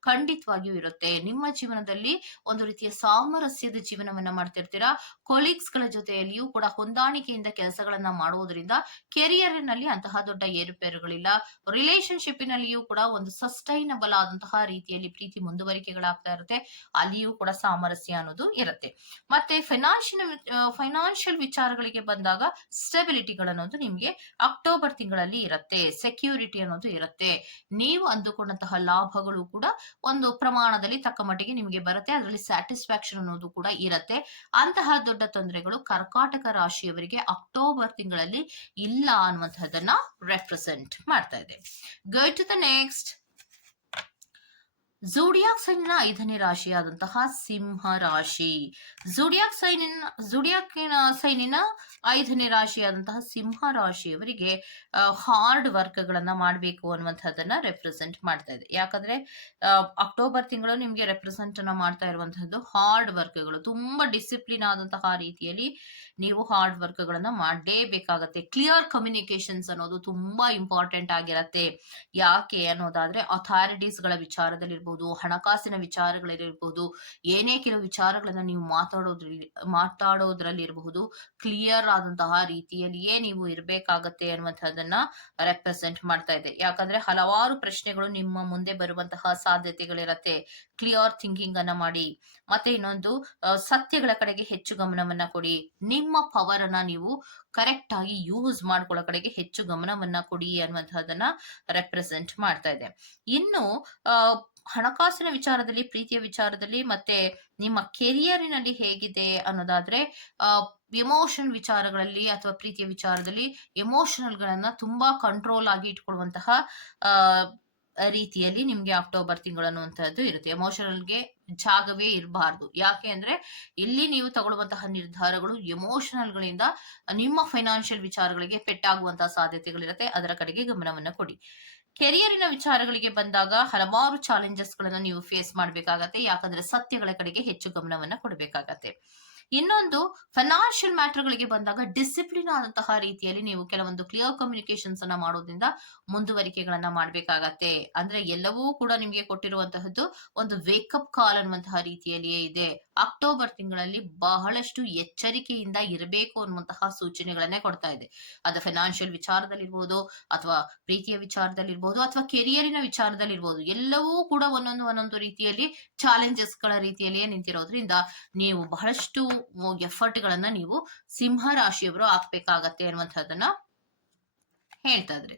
ಖಂಡಿತವಾಗಿಯೂ ಇರುತ್ತೆ. ನಿಮ್ಮ ಜೀವನದಲ್ಲಿ ಒಂದು ರೀತಿಯ ಸಾಮರಸ್ಯದ ಜೀವನವನ್ನ ಮಾಡ್ತಿರ್ತೀರಾ? ಕೊಲೀಗ್ಸ್ಗಳ ಜೊತೆಯಲ್ಲಿಯೂ ಕೂಡ ಹೊಂದಾಣಿಕೆಯಿಂದ ಕೆಲಸಗಳನ್ನ ಮಾಡುವುದರಿಂದ ಕೆರಿಯರ್ನಲ್ಲಿ ಅಂತಹ ದೊಡ್ಡ ಏರುಪೇರುಗಳಿಲ್ಲ. ರಿಲೇಶನ್ಶಿಪ್ನಲ್ಲಿಯೂ ಕೂಡ ಒಂದು ಸಸ್ಟೈನಬಲ್ ಆದಂತಹ ರೀತಿಯಲ್ಲಿ ಪ್ರೀತಿ ಮುಂದುವರಿಕೆಗಳಾಗ್ತಾ ಇರುತ್ತೆ. ಅಲ್ಲಿಯೂ ಕೂಡ ಸಾಮರಸ್ಯ ಅನ್ನೋದು ಇರುತ್ತೆ. ಮತ್ತೆ ಫೈನಾನ್ಷಿಯಲ್ ಫೈನಾನ್ಷಿಯಲ್ ವಿಚಾರಗಳಿಗೆ ಬಂದಾಗ ಸ್ಟೆಬಿಲಿಟಿಗಳನ್ನೋದು ನಿಮಗೆ ಅಕ್ಟೋಬರ್ ತಿಂಗಳಲ್ಲಿ ಇರುತ್ತೆ ಸೆಕ್ಯೂರಿಟಿ ಅನ್ನೋದು ಇರುತ್ತೆ. ನೀವು ಅಂದುಕೊಂಡಂತಹ ಲಾಭಗಳು ಕೂಡ ಒಂದು ಪ್ರಮಾಣದಲ್ಲಿ ತಕ್ಕ ಮಟ್ಟಿಗೆ ನಿಮಗೆ ಬರುತ್ತೆ, ಅದರಲ್ಲಿ ಸ್ಯಾಟಿಸ್ಫ್ಯಾಕ್ಷನ್ ಅನ್ನೋದು ಕೂಡ ಇರುತ್ತೆ. ಅಂತಹ ದೊಡ್ಡ ತೊಂದರೆಗಳು ಕರ್ಕಾಟಕ ರಾಶಿಯವರಿಗೆ ಅಕ್ಟೋಬರ್ ತಿಂಗಳಲ್ಲಿ ಇಲ್ಲ ಅನ್ನುವಂತಹದನ್ನ ರೆಪ್ರೆಸೆಂಟ್ ಮಾಡ್ತಾ ಇದೆ. Go to the next zodiac ಸೈನಿನ ಐದನೇ ರಾಶಿಯಾದಂತಹ ಸಿಂಹ ರಾಶಿ. ಜೋಡಿಯಾಕ್ ಸೈನಿನ ಜೋಡಿಯಾಕ್ ಸೈನಿನ ಐದನೇ ರಾಶಿಯಾದಂತಹ ಸಿಂಹ ರಾಶಿಯವರಿಗೆ ಹಾರ್ಡ್ ವರ್ಕ್ ಗಳನ್ನ ಮಾಡಬೇಕು ಅನ್ನುವಂಥದ್ದನ್ನ ರೆಪ್ರೆಸೆಂಟ್ ಮಾಡ್ತಾ ಇದೆ. ಯಾಕಂದ್ರೆ ಅಕ್ಟೋಬರ್ ತಿಂಗಳು ನಿಮಗೆ ರೆಪ್ರೆಸೆಂಟ್ ಅನ್ನ ಮಾಡ್ತಾ ಇರುವಂತಹದ್ದು ಹಾರ್ಡ್ ವರ್ಕ್ಗಳು ತುಂಬಾ ಡಿಸಿಪ್ಲಿನ್ ಆದಂತಹ ರೀತಿಯಲ್ಲಿ ನೀವು ಹಾರ್ಡ್ ವರ್ಕ್ಗಳನ್ನ ಮಾಡಲೇಬೇಕಾಗತ್ತೆ. ಕ್ಲಿಯರ್ ಕಮ್ಯುನಿಕೇಶನ್ಸ್ ಅನ್ನೋದು ತುಂಬಾ ಇಂಪಾರ್ಟೆಂಟ್ ಆಗಿರತ್ತೆ. ಯಾಕೆ ಅನ್ನೋದಾದ್ರೆ ಅಥಾರಿಟೀಸ್ಗಳ ವಿಚಾರದಲ್ಲಿರ್ಬೋದು, ಹಣಕಾಸಿನ ವಿಚಾರಗಳಲ್ಲಿರ್ಬೋದು, ಏನೇ ಕೆಲವು ವಿಚಾರಗಳನ್ನ ನೀವು ಮಾತಾಡೋದ್ರಲ್ಲಿ ಮಾತಾಡೋದ್ರಲ್ಲಿ ಇರಬಹುದು ಕ್ಲಿಯರ್ ಆದಂತಹ ರೀತಿಯಲ್ಲಿಯೇ ನೀವು ಇರಬೇಕಾಗತ್ತೆ ಅನ್ನುವಂಥದ್ದನ್ನ ರೆಪ್ರೆಸೆಂಟ್ ಮಾಡ್ತಾ ಇದೆ. ಯಾಕಂದ್ರೆ ಹಲವಾರು ಪ್ರಶ್ನೆಗಳು ನಿಮ್ಮ ಮುಂದೆ ಬರುವಂತಹ ಸಾಧ್ಯತೆಗಳಿರತ್ತೆ. ಕ್ಲಿಯರ್ ಥಿಂಕಿಂಗ್ ಅನ್ನ ಮಾಡಿ. ಮತ್ತೆ ಇನ್ನೊಂದು ಸತ್ಯಗಳ ಕಡೆಗೆ ಹೆಚ್ಚು ಗಮನವನ್ನ ಕೊಡಿ. ನಿಮ್ಮ ಪವರ್ ಅನ್ನ ನೀವು ಕರೆಕ್ಟ್ ಆಗಿ ಯೂಸ್ ಮಾಡ್ಕೊಳ್ಳೋ ಕಡೆಗೆ ಹೆಚ್ಚು ಗಮನವನ್ನ ಕೊಡಿ ಅನ್ನುವಂತಹದನ್ನ ರೆಪ್ರೆಸೆಂಟ್ ಮಾಡ್ತಾ ಇದೆ. ಇನ್ನು ಹಣಕಾಸಿನ ವಿಚಾರದಲ್ಲಿ, ಪ್ರೀತಿಯ ವಿಚಾರದಲ್ಲಿ ಮತ್ತೆ ನಿಮ್ಮ ಕೆರಿಯರಿನಲ್ಲಿ ಹೇಗಿದೆ ಅನ್ನೋದಾದ್ರೆ ಎಮೋಷನ್ ವಿಚಾರಗಳಲ್ಲಿ ಅಥವಾ ಪ್ರೀತಿಯ ವಿಚಾರದಲ್ಲಿ ಎಮೋಷನಲ್ ಗಳನ್ನ ತುಂಬಾ ಕಂಟ್ರೋಲ್ ಆಗಿ ಇಟ್ಕೊಳ್ಳುವಂತಹ ರೀತಿಯಲ್ಲಿ ನಿಮ್ಗೆ ಅಕ್ಟೋಬರ್ ತಿಂಗಳು ಅನ್ನುವಂಥದ್ದು ಇರುತ್ತೆ. ಎಮೋಷನಲ್ಗೆ ಜಾಗವೇ ಇರಬಾರ್ದು. ಯಾಕೆ ಅಂದ್ರೆ ಇಲ್ಲಿ ನೀವು ತಗೊಳ್ಳುವಂತಹ ನಿರ್ಧಾರಗಳು ಎಮೋಷನಲ್ ಗಳಿಂದ ನಿಮ್ಮ ಫೈನಾನ್ಷಿಯಲ್ ವಿಚಾರಗಳಿಗೆ ಪೆಟ್ಟಾಗುವಂತಹ ಸಾಧ್ಯತೆಗಳಿರುತ್ತೆ. ಅದರ ಕಡೆಗೆ ಗಮನವನ್ನ ಕೊಡಿ. ಕೆರಿಯರಿನ ವಿಚಾರಗಳಿಗೆ ಬಂದಾಗ ಹಲವಾರು ಚಾಲೆಂಜಸ್ ಗಳನ್ನ ನೀವು ಫೇಸ್ ಮಾಡಬೇಕಾಗತ್ತೆ. ಯಾಕಂದ್ರೆ ಸತ್ಯಗಳ ಕಡೆಗೆ ಹೆಚ್ಚು ಗಮನವನ್ನ ಕೊಡಬೇಕಾಗತ್ತೆ. ಇನ್ನೊಂದು ಫೈನಾನ್ಷಿಯಲ್ ಮ್ಯಾಟರ್ಗಳಿಗೆ ಬಂದಾಗ ಡಿಸಿಪ್ಲಿನ್ ಆದಂತಹ ರೀತಿಯಲ್ಲಿ ನೀವು ಕೆಲವೊಂದು ಕ್ಲಿಯರ್ ಕಮ್ಯುನಿಕೇಶನ್ಸ್ ಅನ್ನ ಮಾಡೋದ್ರಿಂದ ಮುಂದುವರಿಕೆಗಳನ್ನ ಮಾಡಬೇಕಾಗತ್ತೆ. ಅಂದ್ರೆ ಎಲ್ಲವೂ ಕೂಡ ನಿಮಗೆ ಕೊಟ್ಟಿರುವಂತಹದ್ದು ಒಂದು ವೇಕಪ್ ಕಾಲ್ ಅನ್ನುವಂತಹ ರೀತಿಯಲ್ಲಿಯೇ ಇದೆ. ಅಕ್ಟೋಬರ್ ತಿಂಗಳಲ್ಲಿ ಬಹಳಷ್ಟು ಎಚ್ಚರಿಕೆಯಿಂದ ಇರಬೇಕು ಅನ್ನುವಂತಹ ಸೂಚನೆಗಳನ್ನೇ ಕೊಡ್ತಾ ಇದೆ. ಅದು ಫೈನಾನ್ಷಿಯಲ್ ವಿಚಾರದಲ್ಲಿರ್ಬೋದು ಅಥವಾ ಪ್ರೀತಿಯ ವಿಚಾರದಲ್ಲಿರ್ಬೋದು ಅಥವಾ ಕೆರಿಯರಿನ ವಿಚಾರದಲ್ಲಿರ್ಬೋದು ಎಲ್ಲವೂ ಕೂಡ ಒಂದೊಂದು ಒಂದೊಂದು ರೀತಿಯಲ್ಲಿ ಚಾಲೆಂಜಸ್ಗಳ ರೀತಿಯಲ್ಲಿಯೇ ನಿಂತಿರೋದ್ರಿಂದ ನೀವು ಬಹಳಷ್ಟು ಎಫರ್ಟ್ ಗಳನ್ನ ನೀವು ಸಿಂಹ ರಾಶಿಯವರು ಹಾಕ್ಬೇಕಾಗತ್ತೆ ಅನ್ನುವಂಥದ್ದನ್ನ ಹೇಳ್ತಾ ಇದ್ರೆ.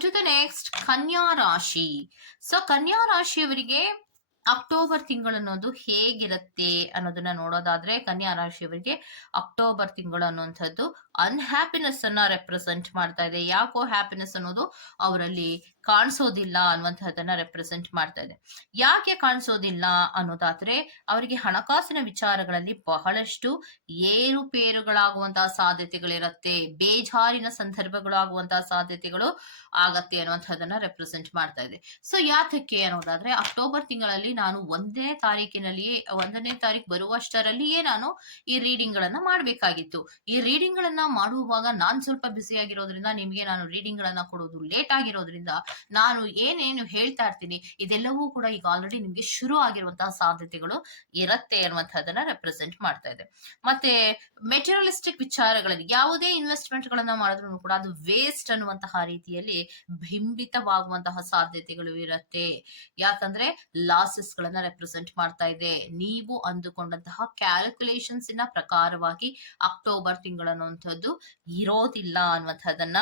ಟು ದ ನೆಕ್ಸ್ಟ್ ಕನ್ಯಾ ರಾಶಿ. ಸೊ ಕನ್ಯಾ ರಾಶಿಯವರಿಗೆ ಅಕ್ಟೋಬರ್ ತಿಂಗಳು ಅನ್ನೋದು ಹೇಗಿರುತ್ತೆ ಅನ್ನೋದನ್ನ ನೋಡೋದಾದ್ರೆ ಕನ್ಯಾ ರಾಶಿಯವರಿಗೆ ಅಕ್ಟೋಬರ್ ತಿಂಗಳು ಅನ್ನುವಂಥದ್ದು ಅನ್ಹ್ಯಾಪಿನೆಸ್ ಅನ್ನ ರೆಪ್ರೆಸೆಂಟ್ ಮಾಡ್ತಾ ಇದೆ. ಯಾಕೋ ಹ್ಯಾಪಿನೆಸ್ ಅನ್ನೋದು ಅವರಲ್ಲಿ ಕಾಣಿಸೋದಿಲ್ಲ ಅನ್ನುವಂತಹದನ್ನ ರೆಪ್ರೆಸೆಂಟ್ ಮಾಡ್ತಾ ಇದೆ. ಯಾಕೆ ಕಾಣಿಸೋದಿಲ್ಲ ಅನ್ನೋದಾದ್ರೆ, ಅವರಿಗೆ ಹಣಕಾಸಿನ ವಿಚಾರಗಳಲ್ಲಿ ಬಹಳಷ್ಟು ಏರುಪೇರುಗಳಾಗುವಂತಹ ಸಾಧ್ಯತೆಗಳಿರತ್ತೆ, ಬೇಜಾರಿನ ಸಂದರ್ಭಗಳಾಗುವಂತಹ ಸಾಧ್ಯತೆಗಳು ಆಗತ್ತೆ ಅನ್ನುವಂಥದ್ದನ್ನ ರೆಪ್ರೆಸೆಂಟ್ ಮಾಡ್ತಾ ಇದೆ. ಸೊ ಯಾತಕ್ಕೆ ಅನ್ನೋದಾದ್ರೆ ಅಕ್ಟೋಬರ್ ತಿಂಗಳಲ್ಲಿ ನಾನು ಒಂದನೇ ತಾರೀಕಿನಲ್ಲಿಯೇ, ಒಂದನೇ ತಾರೀಕು ಬರುವಷ್ಟರಲ್ಲಿಯೇ ನಾನು ಈ ರೀಡಿಂಗ್ ಗಳನ್ನ ಮಾಡಬೇಕಾಗಿತ್ತು. ಈ ರೀಡಿಂಗ್ ಗಳನ್ನ ಮಾಡುವಾಗ ನಾನ್ ಸ್ವಲ್ಪ ಬ್ಯುಸಿ ಆಗಿರೋದ್ರಿಂದ, ನಿಮಗೆ ನಾನು ರೀಡಿಂಗ್ ಗಳನ್ನ ಕೊಡೋದು ಲೇಟ್ ಆಗಿರೋದ್ರಿಂದ ನಾನು ಏನೇನು ಹೇಳ್ತಾ ಇರ್ತೀನಿ, ಇದೆಲ್ಲವೂ ಕೂಡ ಈಗ ಆಲ್ರೆಡಿ ನಿಮ್ಗೆ ಶುರು ಆಗಿರುವಂತಹ ಸಾಧ್ಯತೆಗಳು ಇರತ್ತೆ ಅನ್ನುವಂಥದ್ದನ್ನ ರೆಪ್ರೆಸೆಂಟ್ ಮಾಡ್ತಾ ಇದೆ. ಮತ್ತೆ ಮೆಟೀರಿಯಲಿಸ್ಟಿಕ್ ವಿಚಾರಗಳಲ್ಲಿ ಯಾವುದೇ ಇನ್ವೆಸ್ಟ್ಮೆಂಟ್ ಗಳನ್ನ ಮಾಡಿದ್ರು ಕೂಡ ಅದು ವೇಸ್ಟ್ ಅನ್ನುವಂತಹ ರೀತಿಯಲ್ಲಿ ಬಿಂಬಿತವಾಗುವಂತಹ ಸಾಧ್ಯತೆಗಳು ಇರತ್ತೆ. ಯಾಕಂದ್ರೆ ಲಾಸಸ್ ಗಳನ್ನ ರೆಪ್ರೆಸೆಂಟ್ ಮಾಡ್ತಾ ಇದೆ. ನೀವು ಅಂದುಕೊಂಡಂತಹ ಕ್ಯಾಲ್ಕುಲೇಷನ್ಸ್ನ ಪ್ರಕಾರವಾಗಿ ಅಕ್ಟೋಬರ್ ತಿಂಗಳನ್ನುವಂಥದ್ದು ಇರೋದಿಲ್ಲ ಅನ್ನುವಂಥದ್ದನ್ನ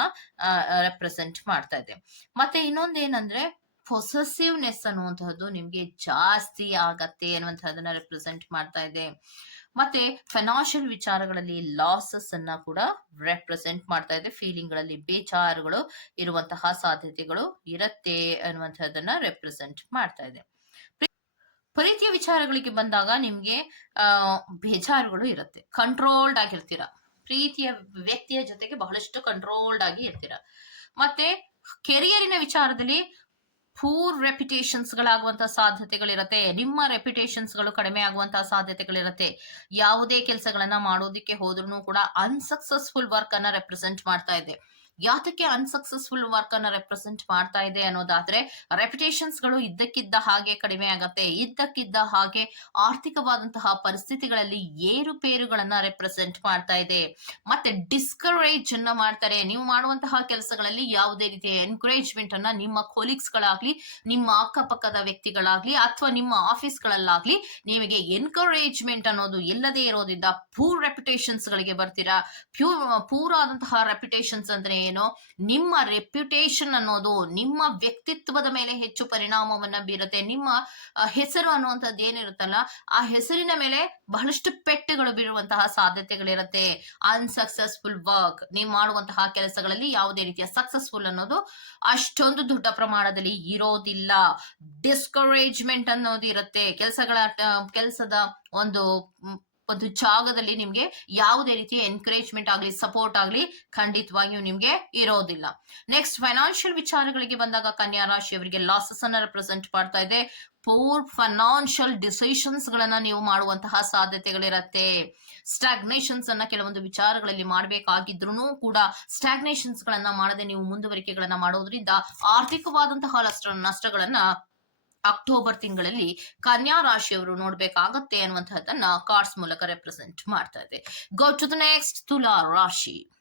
ರೆಪ್ರೆಸೆಂಟ್ ಮಾಡ್ತಾ ಇದೆ. ಮತ್ತೆ ಇನ್ನೊಂದೇನಂದ್ರೆ ಪೊಸೆಸಿವ್ನೆಸ್ ಅನ್ನುವಂತಹದ್ದು ನಿಮ್ಗೆ ಜಾಸ್ತಿ ಆಗತ್ತೆ ಅನ್ನುವಂತಹದನ್ನ ರೆಪ್ರೆಸೆಂಟ್ ಮಾಡ್ತಾ ಇದೆ. ಮತ್ತೆ ಫೈನಾನ್ಷಿಯಲ್ ವಿಚಾರಗಳಲ್ಲಿ ಲಾಸಸ್ ಅನ್ನ ಕೂಡ ರೆಪ್ರೆಸೆಂಟ್ ಮಾಡ್ತಾ ಇದೆ. ಫೀಲಿಂಗ್ಗಳಲ್ಲಿ ಬೇಜಾರುಗಳು ಇರುವಂತಹ ಸಾಧ್ಯತೆಗಳು ಇರತ್ತೆ ಅನ್ನುವಂತಹದನ್ನ ರೆಪ್ರೆಸೆಂಟ್ ಮಾಡ್ತಾ ಇದೆ. ಪ್ರೀತಿಯ ವಿಚಾರಗಳಿಗೆ ಬಂದಾಗ ನಿಮ್ಗೆ ಬೇಜಾರುಗಳು ಇರುತ್ತೆ. ಕಂಟ್ರೋಲ್ಡ್ ಆಗಿರ್ತೀರ. ಪ್ರೀತಿಯ ವ್ಯಕ್ತಿಯ ಜೊತೆಗೆ ಬಹಳಷ್ಟು ಕಂಟ್ರೋಲ್ಡ್ ಆಗಿ ಇರ್ತೀರ. ಮತ್ತೆ ಕೆರಿಯರಿನ ವಿಚಾರದಲ್ಲಿ ಪೂರ್ ರೆಪ್ಯುಟೇಷನ್ಸ್ ಗಳಾಗುವಂತಹ ಸಾಧ್ಯತೆಗಳಿರತ್ತೆ. ನಿಮ್ಮ ರೆಪ್ಯುಟೇಷನ್ಸ್ಗಳು ಕಡಿಮೆ ಆಗುವಂತಹ ಸಾಧ್ಯತೆಗಳಿರತ್ತೆ. ಯಾವುದೇ ಕೆಲಸಗಳನ್ನ ಮಾಡೋದಿಕ್ಕೆ ಹೋದ್ರೂ ಕೂಡ ಅನ್ಸಕ್ಸಸ್ಫುಲ್ ವರ್ಕ್ ಅನ್ನ ರೆಪ್ರೆಸೆಂಟ್ ಮಾಡ್ತಾ ಇದೆ. ಯಾತಕ್ಕೆ ಅನ್ಸಕ್ಸಸ್ಫುಲ್ ವರ್ಕ್ ಅನ್ನ ರೆಪ್ರೆಸೆಂಟ್ ಮಾಡ್ತಾ ಇದೆ ಅನ್ನೋದಾದ್ರೆ ರೆಪ್ಯುಟೇಷನ್ಸ್ಗಳು ಇದ್ದಕ್ಕಿದ್ದ ಹಾಗೆ ಕಡಿಮೆ ಆಗತ್ತೆ. ಇದ್ದಕ್ಕಿದ್ದ ಹಾಗೆ ಆರ್ಥಿಕವಾದಂತಹ ಪರಿಸ್ಥಿತಿಗಳಲ್ಲಿ ಏರುಪೇರುಗಳನ್ನ ರೆಪ್ರೆಸೆಂಟ್ ಮಾಡ್ತಾ ಇದೆ. ಮತ್ತೆ ಡಿಸ್ಕರೇಜ್ ಅನ್ನ ಮಾಡ್ತಾರೆ. ನೀವು ಮಾಡುವಂತಹ ಕೆಲಸಗಳಲ್ಲಿ ಯಾವುದೇ ರೀತಿಯ ಎನ್ಕರೇಜ್ಮೆಂಟ್ ಅನ್ನ ನಿಮ್ಮ ಕೊಲೀಗ್ಸ್ ಗಳಾಗ್ಲಿ, ನಿಮ್ಮ ಅಕ್ಕಪಕ್ಕದ ವ್ಯಕ್ತಿಗಳಾಗ್ಲಿ ಅಥವಾ ನಿಮ್ಮ ಆಫೀಸ್ ಗಳಲ್ಲಾಗ್ಲಿ ನಿಮಗೆ ಎನ್ಕರೇಜ್ಮೆಂಟ್ ಅನ್ನೋದು ಇಲ್ಲದೆ ಇರೋದ್ರಿಂದ ಪೂರ್ ರೆಪ್ಯುಟೇಷನ್ಸ್ ಗಳಿಗೆ ಬರ್ತೀರಾ? ಪ್ಯೂರ್ ಪೂರ್ ಆದಂತಹ ರೆಪ್ಯುಟೇಷನ್ಸ್ ಅಂದ್ರೆ ಏನು ನಿಮ್ಮ ರೆಪ್ಯುಟೇಷನ್ ಅನ್ನೋದು, ನಿಮ್ಮ ವ್ಯಕ್ತಿತ್ವದ ಮೇಲೆ ಹೆಚ್ಚು ಪರಿಣಾಮವನ್ನ ಬೀರುತ್ತೆ. ನಿಮ್ಮ ಹೆಸರು ಅನ್ನುವಂಥದ್ದು ಏನಿರುತ್ತಲ್ಲ, ಆ ಹೆಸರಿನ ಮೇಲೆ ಬಹಳಷ್ಟು ಪೆಟ್ಟುಗಳು ಬೀರುವಂತಹ ಸಾಧ್ಯತೆಗಳಿರುತ್ತೆ. ಅನ್ಸಕ್ಸಸ್ಫುಲ್ ವರ್ಕ್ ನೀವು ಮಾಡುವಂತಹ ಕೆಲಸಗಳಲ್ಲಿ ಯಾವುದೇ ರೀತಿಯ ಸಕ್ಸಸ್ಫುಲ್ ಅನ್ನೋದು ಅಷ್ಟೊಂದು ದೊಡ್ಡ ಪ್ರಮಾಣದಲ್ಲಿ ಇರೋದಿಲ್ಲ. ಡಿಸ್ಕರೇಜ್ಮೆಂಟ್ ಅನ್ನೋದು ಇರುತ್ತೆ. ಕೆಲಸಗಳ ಕೆಲಸದ ಒಂದು ಒಂದು ಜಾಗದಲ್ಲಿ ನಿಮ್ಗೆ ಯಾವುದೇ ರೀತಿಯ ಎನ್ಕರೇಜ್ಮೆಂಟ್ ಆಗಲಿ ಸಪೋರ್ಟ್ ಆಗಲಿ ಖಂಡಿತವಾಗಿಯೂ ನಿಮ್ಗೆ ಇರೋದಿಲ್ಲ. ನೆಕ್ಸ್ಟ್ ಫೈನಾನ್ಷಿಯಲ್ ವಿಚಾರಗಳಿಗೆ ಬಂದಾಗ ಕನ್ಯಾ ರಾಶಿಯವರಿಗೆ ಲಾಸಸ್ ಅನ್ನ ರೆಪ್ರೆಸೆಂಟ್ ಮಾಡ್ತಾ ಇದೆ. ಪೂರ್ ಫೈನಾನ್ಷಿಯಲ್ ಡಿಸಿಷನ್ಸ್ ಗಳನ್ನ ನೀವು ಮಾಡುವಂತಹ ಸಾಧ್ಯತೆಗಳಿರತ್ತೆ. ಸ್ಟಾಗ್ನೇಷನ್ಸ್ ಅನ್ನ ಕೆಲವೊಂದು ವಿಚಾರಗಳಲ್ಲಿ ಮಾಡಬೇಕಾಗಿದ್ರು ಕೂಡ ಸ್ಟಾಗ್ನೇಷನ್ಸ್ ಗಳನ್ನ ಮಾಡದೆ ನೀವು ಮುಂದುವರಿಕೆಗಳನ್ನ ಮಾಡೋದ್ರಿಂದ ಆರ್ಥಿಕವಾದಂತಹ ನಷ್ಟ ನಷ್ಟಗಳನ್ನ ಅಕ್ಟೋಬರ್ ತಿಂಗಳಲ್ಲಿ ಕನ್ಯಾ ರಾಶಿಯವರು ನೋಡ್ಬೇಕಾಗತ್ತೆ ಅನ್ನುವಂತಹದ್ದನ್ನ ಕಾರ್ಡ್ಸ್ ಮೂಲಕ ರೆಪ್ರೆಸೆಂಟ್ ಮಾಡ್ತಾ ಇದೆ. ಗೋ ಟು ದ ನೆಕ್ಸ್ಟ್ ತುಲಾ ರಾಶಿ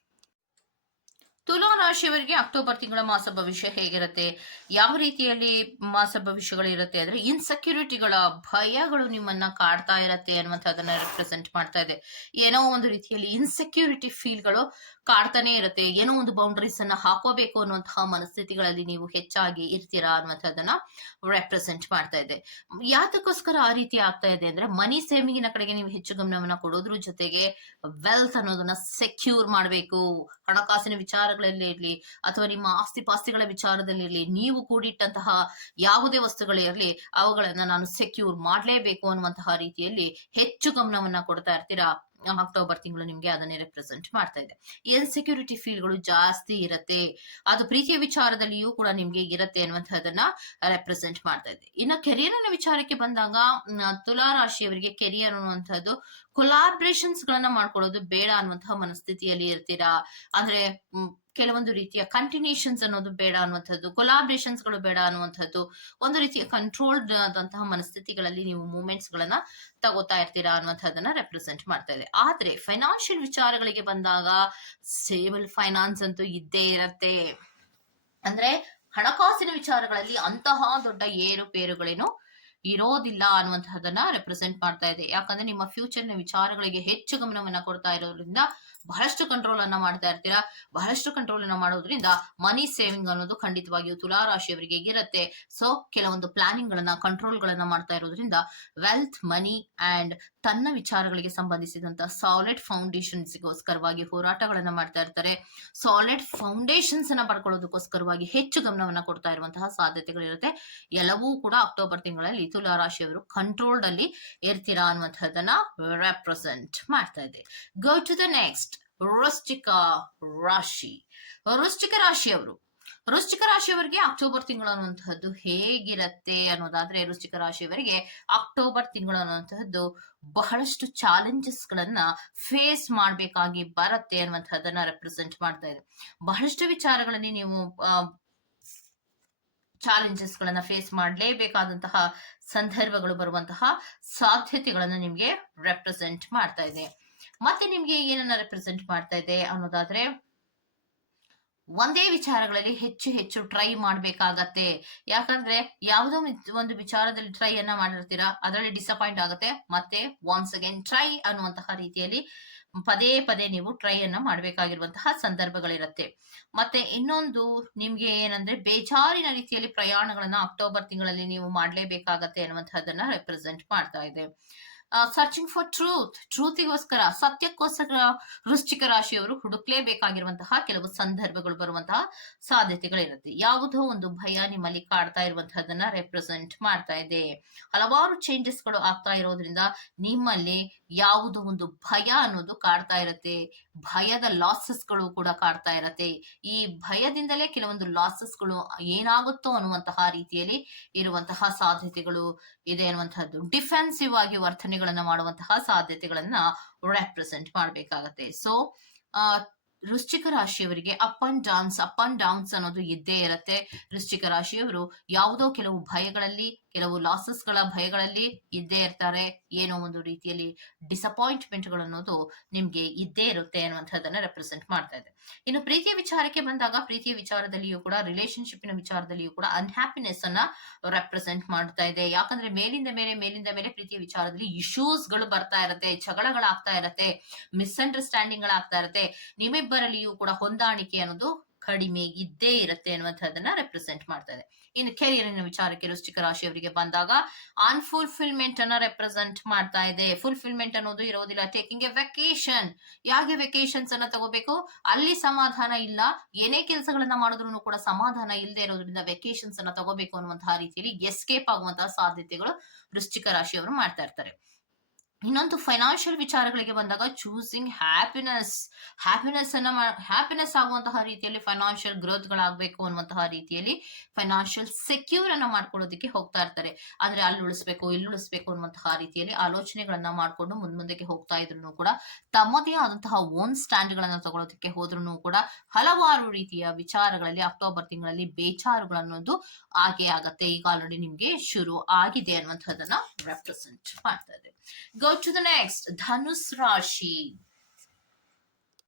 ತುಲಾ ರಾಶಿಯವರಿಗೆ ಅಕ್ಟೋಬರ್ ತಿಂಗಳ ಮಾಸ ಭವಿಷ್ಯ ಹೇಗಿರುತ್ತೆ? ಯಾವ ರೀತಿಯಲ್ಲಿ ಮಾಸ ಭವಿಷ್ಯಗಳು ಇರುತ್ತೆ? ಅಂದ್ರೆ ಇನ್ಸೆಕ್ಯೂರಿಟಿಗಳ ಭಯಗಳು ನಿಮ್ಮನ್ನ ಕಾಡ್ತಾ ಇರತ್ತೆ ಅನ್ನುವಂಥದ್ದನ್ನ ರೆಪ್ರೆಸೆಂಟ್ ಮಾಡ್ತಾ ಇದೆ. ಏನೋ ಒಂದು ರೀತಿಯಲ್ಲಿ ಇನ್ಸೆಕ್ಯೂರಿಟಿ ಫೀಲ್ಗಳು ಕಾಡ್ತಾನೆ ಇರುತ್ತೆ. ಏನೋ ಒಂದು ಬೌಂಡರೀಸ್ ಅನ್ನ ಹಾಕೋಬೇಕು ಅನ್ನುವಂತಹ ಮನಸ್ಥಿತಿಗಳಲ್ಲಿ ನೀವು ಹೆಚ್ಚಾಗಿ ಇರ್ತೀರಾ ಅನ್ನುವಂಥದ್ದನ್ನ ರೆಪ್ರೆಸೆಂಟ್ ಮಾಡ್ತಾ ಇದೆ. ಯಾತಕ್ಕೋಸ್ಕರ ಆ ರೀತಿ ಆಗ್ತಾ ಇದೆ ಅಂದ್ರೆ ಮನಿ ಸೇವಿಂಗಿನ ಕಡೆಗೆ ನೀವು ಹೆಚ್ಚು ಗಮನವನ್ನ ಕೊಡೋದ್ರ ಜೊತೆಗೆ ವೆಲ್ತ್ ಅನ್ನೋದನ್ನ ಸೆಕ್ಯೂರ್ ಮಾಡಬೇಕು. ಹಣಕಾಸಿನ ವಿಚಾರಗಳಲ್ಲಿ ಇರಲಿ ಅಥವಾ ನಿಮ್ಮ ಆಸ್ತಿ ಪಾಸ್ತಿಗಳ ವಿಚಾರದಲ್ಲಿ ಇರಲಿ, ನೀವು ಕೂಡಿಟ್ಟಂತಹ ಯಾವುದೇ ವಸ್ತುಗಳಿರಲಿ ಅವುಗಳನ್ನ ನಾನು ಸೆಕ್ಯೂರ್ ಮಾಡಲೇಬೇಕು ಅನ್ನುವಂತಹ ರೀತಿಯಲ್ಲಿ ಹೆಚ್ಚು ಗಮನವನ್ನ ಕೊಡ್ತಾ ಇರ್ತೀರಾ? ಅಕ್ಟೋಬರ್ ತಿಂಗಳು ನಿಮ್ಗೆ ಅದನ್ನೇ ರೆಪ್ರೆಸೆಂಟ್ ಮಾಡ್ತಾ ಇದೆ. ಇನ್ಸೆಕ್ಯೂರಿಟಿ ಫೀಲ್ಗಳು ಜಾಸ್ತಿ ಇರತ್ತೆ? ಅದು ಪ್ರೀತಿಯ ವಿಚಾರದಲ್ಲಿಯೂ ಕೂಡ ನಿಮ್ಗೆ ಇರತ್ತೆ ಅನ್ನುವಂಥದ್ದನ್ನ ರೆಪ್ರೆಸೆಂಟ್ ಮಾಡ್ತಾ ಇದೆ. ಇನ್ನು ಕೆರಿಯರ್ನ ವಿಚಾರಕ್ಕೆ ಬಂದಾಗ ತುಲಾ ರಾಶಿಯವರಿಗೆ ಕೆರಿಯರ್ ಅನ್ನುವಂಥದ್ದು ಕೊಲಾಬ್ರೇಷನ್ಸ್ ಗಳನ್ನ ಮಾಡ್ಕೊಳ್ಳೋದು ಬೇಡ ಅನ್ನುವಂತಹ ಮನಸ್ಥಿತಿಯಲ್ಲಿ ಇರ್ತೀರಾ? ಅಂದ್ರೆ ಕೆಲವೊಂದು ರೀತಿಯ ಕಂಟಿನ್ಯೂಷನ್ಸ್ ಅನ್ನೋದು ಬೇಡ ಅನ್ನುವಂಥದ್ದು ಕೊಲಾಬ್ರೇಷನ್ಸ್ಗಳು ಬೇಡ ಅನ್ನುವಂಥದ್ದು, ಒಂದು ರೀತಿಯ ಕಂಟ್ರೋಲ್ಡ್ ಆದಂತಹ ಮನಸ್ಥಿತಿಗಳಲ್ಲಿ ನೀವು ಮೂಮೆಂಟ್ಸ್ ಗಳನ್ನ ತಗೋತಾ ಇರ್ತೀರಾ ಅನ್ನುವಂಥದ್ದನ್ನ ರೆಪ್ರೆಸೆಂಟ್ ಮಾಡ್ತಾ ಇದೆ. ಆದ್ರೆ ಫೈನಾನ್ಷಿಯಲ್ ವಿಚಾರಗಳಿಗೆ ಬಂದಾಗ ಸೇಬಲ್ ಫೈನಾನ್ಸ್ ಅಂತೂ ಇದ್ದೇ ಇರತ್ತೆ. ಅಂದ್ರೆ ಹಣಕಾಸಿನ ವಿಚಾರಗಳಲ್ಲಿ ಅಂತಹ ದೊಡ್ಡ ಏರುಪೇರುಗಳೇನು ಇರೋದಿಲ್ಲ ಅನ್ನುವಂತಹದನ್ನ ರೆಪ್ರೆಸೆಂಟ್ ಮಾಡ್ತಾ ಇದೆ. ಯಾಕಂದ್ರೆ ನಿಮ್ಮ ಫ್ಯೂಚರ್ನ ವಿಚಾರಗಳಿಗೆ ಹೆಚ್ಚು ಗಮನವನ್ನ ಕೊಡ್ತಾ ಇರೋದ್ರಿಂದ ಬಹಳಷ್ಟು ಕಂಟ್ರೋಲ್ ಅನ್ನ ಮಾಡ್ತಾ ಇರ್ತೀರಾ? ಬಹಳಷ್ಟು ಕಂಟ್ರೋಲ್ ಅನ್ನ ಮಾಡೋದ್ರಿಂದ ಮನಿ ಸೇವಿಂಗ್ ಅನ್ನೋದು ಖಂಡಿತವಾಗಿಯೂ ತುಲಾ ರಾಶಿಯವರಿಗೆ ಇರುತ್ತೆ. ಸೊ ಕೆಲವೊಂದು ಪ್ಲಾನಿಂಗ್ ಗಳನ್ನ ಕಂಟ್ರೋಲ್ ಗಳನ್ನ ಮಾಡ್ತಾ ಇರೋದ್ರಿಂದ ವೆಲ್ತ್ ಮನಿ ಅಂಡ್ ತನ್ನ ವಿಚಾರಗಳಿಗೆ ಸಂಬಂಧಿಸಿದಂತ ಸಾಲಿಡ್ ಫೌಂಡೇಶನ್ಸ್ಗೋಸ್ಕರವಾಗಿ ಹೋರಾಟಗಳನ್ನ ಮಾಡ್ತಾ ಇರ್ತಾರೆ. ಸಾಲಿಡ್ ಫೌಂಡೇಶನ್ಸ್ ಅನ್ನ ಪಡ್ಕೊಳ್ಳೋದಕ್ಕೋಸ್ಕರವಾಗಿ ಹೆಚ್ಚು ಗಮನವನ್ನ ಕೊಡ್ತಾ ಇರುವಂತಹ ಸಾಧ್ಯತೆಗಳಿರುತ್ತೆ. ಎಲ್ಲವೂ ಕೂಡ ಅಕ್ಟೋಬರ್ ತಿಂಗಳಲ್ಲಿ ತುಲಾ ರಾಶಿಯವರು ಕಂಟ್ರೋಲ್ಡ್ ಅಲ್ಲಿ ಇರ್ತೀರಾ ಅನ್ನುವಂಥದ್ದನ್ನ ರೆಪ್ರೆಸೆಂಟ್ ಮಾಡ್ತಾ ಇದೆ. ಗೋ ಟು ದ ನೆಕ್ಸ್ಟ್ ವೃಶ್ಚಿಕ ರಾಶಿ. ವೃಶ್ಚಿಕ ರಾಶಿಯವರು. ವೃಶ್ಚಿಕ ರಾಶಿಯವರಿಗೆ ಅಕ್ಟೋಬರ್ ತಿಂಗಳು ಅನ್ನುವಂತಹದ್ದು ಹೇಗಿರತ್ತೆ ಅನ್ನೋದಾದ್ರೆ ವೃಶ್ಚಿಕ ರಾಶಿಯವರಿಗೆ ಅಕ್ಟೋಬರ್ ತಿಂಗಳು ಅನ್ನುವಂತಹದ್ದು ಬಹಳಷ್ಟು ಚಾಲೆಂಜಸ್ ಗಳನ್ನ ಫೇಸ್ ಮಾಡಬೇಕಾಗಿ ಬರುತ್ತೆ ಅನ್ನುವಂತಹದನ್ನ ರೆಪ್ರೆಸೆಂಟ್ ಮಾಡ್ತಾ ಇದೆ. ಬಹಳಷ್ಟು ವಿಚಾರಗಳಲ್ಲಿ ನೀವು ಚಾಲೆಂಜಸ್ ಗಳನ್ನ ಫೇಸ್ ಮಾಡಲೇಬೇಕಾದಂತಹ ಸಂದರ್ಭಗಳು ಬರುವಂತಹ ಸಾಧ್ಯತೆಗಳನ್ನ ನಿಮ್ಗೆ ರೆಪ್ರೆಸೆಂಟ್ ಮಾಡ್ತಾ ಇದೆ. ಮತ್ತೆ ನಿಮ್ಗೆ ಏನನ್ನ ರೆಪ್ರೆಸೆಂಟ್ ಮಾಡ್ತಾ ಇದೆ ಅನ್ನೋದಾದ್ರೆ, ಒಂದೇ ವಿಚಾರಗಳಲ್ಲಿ ಹೆಚ್ಚು ಹೆಚ್ಚು ಟ್ರೈ ಮಾಡ್ಬೇಕಾಗತ್ತೆ. ಯಾಕಂದ್ರೆ ಯಾವುದೋ ಒಂದು ವಿಚಾರದಲ್ಲಿ ಟ್ರೈ ಅನ್ನ ಮಾಡಿರ್ತೀರಾ, ಅದರಲ್ಲಿ ಡಿಸಪಾಯಿಂಟ್ ಆಗುತ್ತೆ, ಮತ್ತೆ ಒನ್ಸ್ ಅಗೇನ್ ಟ್ರೈ ಅನ್ನುವಂತಹ ರೀತಿಯಲ್ಲಿ ಪದೇ ಪದೇ ನೀವು ಟ್ರೈ ಅನ್ನ ಮಾಡಬೇಕಾಗಿರುವಂತಹ ಸಂದರ್ಭಗಳಿರುತ್ತೆ. ಮತ್ತೆ ಇನ್ನೊಂದು ನಿಮ್ಗೆ ಏನಂದ್ರೆ ಬೇಜಾರಿನ ರೀತಿಯಲ್ಲಿ ಪ್ರಯಾಣಗಳನ್ನ ಅಕ್ಟೋಬರ್ ತಿಂಗಳಲ್ಲಿ ನೀವು ಮಾಡಲೇಬೇಕಾಗತ್ತೆ ಅನ್ನುವಂತಹದನ್ನ ರೆಪ್ರೆಸೆಂಟ್ ಮಾಡ್ತಾ ಇದೆ. ಸರ್ಚಿಂಗ್ ಫಾರ್ ಟ್ರೂತ್ ಟ್ರೂತಿಗೋಸ್ಕರ ಸತ್ಯಕ್ಕೋಸ್ಕರ ವೃಶ್ಚಿಕ ರಾಶಿಯವರು ಹುಡುಕ್ಲೇಬೇಕಾಗಿರುವಂತಹ ಕೆಲವು ಸಂದರ್ಭಗಳು ಬರುವಂತಹ ಸಾಧ್ಯತೆಗಳಿರುತ್ತೆ. ಯಾವುದೋ ಒಂದು ಭಯ ನಿಮ್ಮಲ್ಲಿ ಕಾಡ್ತಾ ಇರುವಂತಹದನ್ನ ರೆಪ್ರೆಸೆಂಟ್ ಮಾಡ್ತಾ ಇದೆ. ಹಲವಾರು ಚೇಂಜಸ್ಗಳು ಆಗ್ತಾ ಇರೋದ್ರಿಂದ ನಿಮ್ಮಲ್ಲಿ ಯಾವುದೋ ಒಂದು ಭಯ ಅನ್ನೋದು ಕಾಡ್ತಾ ಇರತ್ತೆ. ಭಯದ ಲಾಸಸ್ಗಳು ಕೂಡ ಕಾಡ್ತಾ ಇರತ್ತೆ. ಈ ಭಯದಿಂದಲೇ ಕೆಲವೊಂದು ಲಾಸಸ್ಗಳು ಏನಾಗುತ್ತೋ ಅನ್ನುವಂತಹ ರೀತಿಯಲ್ಲಿ ಇರುವಂತಹ ಸಾಧ್ಯತೆಗಳು ಇದೆ ಅನ್ನುವಂತಹದ್ದು ಡಿಫೆನ್ಸಿವ್ ಆಗಿ ವರ್ತನೆಗಳನ್ನ ಮಾಡುವಂತಹ ಸಾಧ್ಯತೆಗಳನ್ನ ರೆಪ್ರೆಸೆಂಟ್ ಮಾಡಬೇಕಾಗತ್ತೆ. ಸೊ ವೃಶ್ಚಿಕ ರಾಶಿಯವರಿಗೆ up and downs up and downs ಅನ್ನೋದು ಇದ್ದೇ ಇರತ್ತೆ. ವೃಶ್ಚಿಕ ರಾಶಿಯವರು ಯಾವುದೋ ಕೆಲವು ಭಯಗಳಲ್ಲಿ ಕೆಲವು ಲಾಸಸ್ಗಳ ಭಯಗಳಲ್ಲಿ ಇದ್ದೇ ಇರ್ತಾರೆ. ಏನೋ ಒಂದು ರೀತಿಯಲ್ಲಿ ಡಿಸಪಾಯಿಂಟ್ಮೆಂಟ್ಗಳು ಅನ್ನೋದು ನಿಮ್ಗೆ ಇದ್ದೇ ಇರುತ್ತೆ ಅನ್ನುವಂಥದ್ದನ್ನ ರೆಪ್ರೆಸೆಂಟ್ ಮಾಡ್ತಾ ಇದೆ. ಇನ್ನು ಪ್ರೀತಿಯ ವಿಚಾರಕ್ಕೆ ಬಂದಾಗ ಪ್ರೀತಿಯ ವಿಚಾರದಲ್ಲಿಯೂ ಕೂಡ ರಿಲೇಶನ್ಶಿಪ್ನ ವಿಚಾರದಲ್ಲಿಯೂ ಕೂಡ ಅನ್ಹ್ಯಾಪಿನೆಸ್ ಅನ್ನ ರೆಪ್ರೆಸೆಂಟ್ ಮಾಡ್ತಾ ಇದೆ. ಯಾಕಂದ್ರೆ ಮೇಲಿಂದ ಮೇಲೆ ಮೇಲಿಂದ ಮೇಲೆ ಪ್ರೀತಿಯ ವಿಚಾರದಲ್ಲಿ ಇಶ್ಯೂಸ್ಗಳು ಬರ್ತಾ ಇರತ್ತೆ, ಜಗಳಗಳಾಗ್ತಾ ಇರತ್ತೆ ಮಿಸ್ಅಂಡರ್ಸ್ಟ್ಯಾಂಡಿಂಗ್ ಗಳಾಗ್ತಾ ಇರತ್ತೆ. ನಿಮ್ಮಿಬ್ಬರಲ್ಲಿಯೂ ಕೂಡ ಹೊಂದಾಣಿಕೆ ಅನ್ನೋದು ಕಡಿಮೆ ಇದ್ದೇ ಇರುತ್ತೆ ಅನ್ನುವಂಥದ್ದನ್ನ ರೆಪ್ರೆಸೆಂಟ್ ಮಾಡ್ತಾ ಇದೆ. ಇನ್ನು ಕೆರಿಯರಿನ ವಿಚಾರಕ್ಕೆ ವೃಷ್ಟಿಕ ರಾಶಿ ಅವರಿಗೆ ಬಂದಾಗ ಅನ್ಫುಲ್ಫಿಲ್ಮೆಂಟ್ ಅನ್ನ ರೆಪ್ರೆಸೆಂಟ್ ಮಾಡ್ತಾ ಇದೆ. ಫುಲ್ಫಿಲ್ಮೆಂಟ್ ಅನ್ನೋದು ಇರೋದಿಲ್ಲ. ಟೇಕಿಂಗ್ ಎ ವೆಕೇಶನ್ ಯಾಕೆ ವೆಕೇಶನ್ಸ್ ಅನ್ನ ತಗೋಬೇಕು? ಅಲ್ಲಿ ಸಮಾಧಾನ ಇಲ್ಲ. ಏನೇ ಕೆಲಸಗಳನ್ನ ಮಾಡಿದ್ರು ಕೂಡ ಸಮಾಧಾನ ಇಲ್ಲದೆ ಇರೋದ್ರಿಂದ ವೆಕೇಶನ್ಸ್ ಅನ್ನ ತಗೋಬೇಕು ಅನ್ನುವಂತಹ ರೀತಿಯಲ್ಲಿ ಎಸ್ಕೇಪ್ ಆಗುವಂತಹ ಸಾಧ್ಯತೆಗಳು ವೃಶ್ಚಿಕ ರಾಶಿಯವರು ಮಾಡ್ತಾ ಇರ್ತಾರೆ. ಇನ್ನೊಂದು ಫೈನಾನ್ಷಿಯಲ್ ವಿಚಾರಗಳಿಗೆ ಬಂದಾಗ ಚೂಸಿಂಗ್ ಹ್ಯಾಪಿನೆಸ್ ಹ್ಯಾಪಿನೆಸ್ ಅನ್ನ ಹ್ಯಾಪಿನೆಸ್ ಆಗುವಂತಹ ರೀತಿಯಲ್ಲಿ ಫೈನಾನ್ಷಿಯಲ್ ಗ್ರೋತ್ ಗಳಾಗಬೇಕು ಅನ್ನುವಂತಹ ರೀತಿಯಲ್ಲಿ ಫೈನಾನ್ಷಿಯಲ್ ಸೆಕ್ಯೂರ್ ಅನ್ನ ಮಾಡ್ಕೊಳ್ಳೋದಕ್ಕೆ ಹೋಗ್ತಾ ಇರ್ತಾರೆ. ಆದ್ರೆ ಅಲ್ಲಿ ಉಳಿಸ್ಬೇಕು, ಇಲ್ಲಿ ಉಳಿಸ್ಬೇಕು ಅನ್ನುವಂತಹ ರೀತಿಯಲ್ಲಿ ಆಲೋಚನೆಗಳನ್ನ ಮಾಡ್ಕೊಂಡು ಮುಂದ್ ಮುಂದಕ್ಕೆ ಹೋಗ್ತಾ ಇದ್ರು ಕೂಡ ತಮ್ಮದೇ ಆದಂತಹ ಓನ್ ಸ್ಟ್ಯಾಂಡ್ ಗಳನ್ನ ತಗೊಳ್ಳೋದಕ್ಕೆ ಹೋದ್ರು ಕೂಡ ಹಲವಾರು ರೀತಿಯ ವಿಚಾರಗಳಲ್ಲಿ ಅಕ್ಟೋಬರ್ ತಿಂಗಳಲ್ಲಿ ಬೇಚಾರುಗಳನ್ನೋದು ಆಗೇ ಆಗತ್ತೆ. ಈಗ ಆಲ್ರೆಡಿ ನಿಮ್ಗೆ ಶುರು ಆಗಿದೆ ಅನ್ನುವಂಥದ್ದನ್ನ ರೆಪ್ರೆಸೆಂಟ್ ಮಾಡ್ತಾ ಇದೆ. ಟು ದ ನೆಕ್ಸ್ಟ್ ಧನುಸ್ ರಾಶಿ.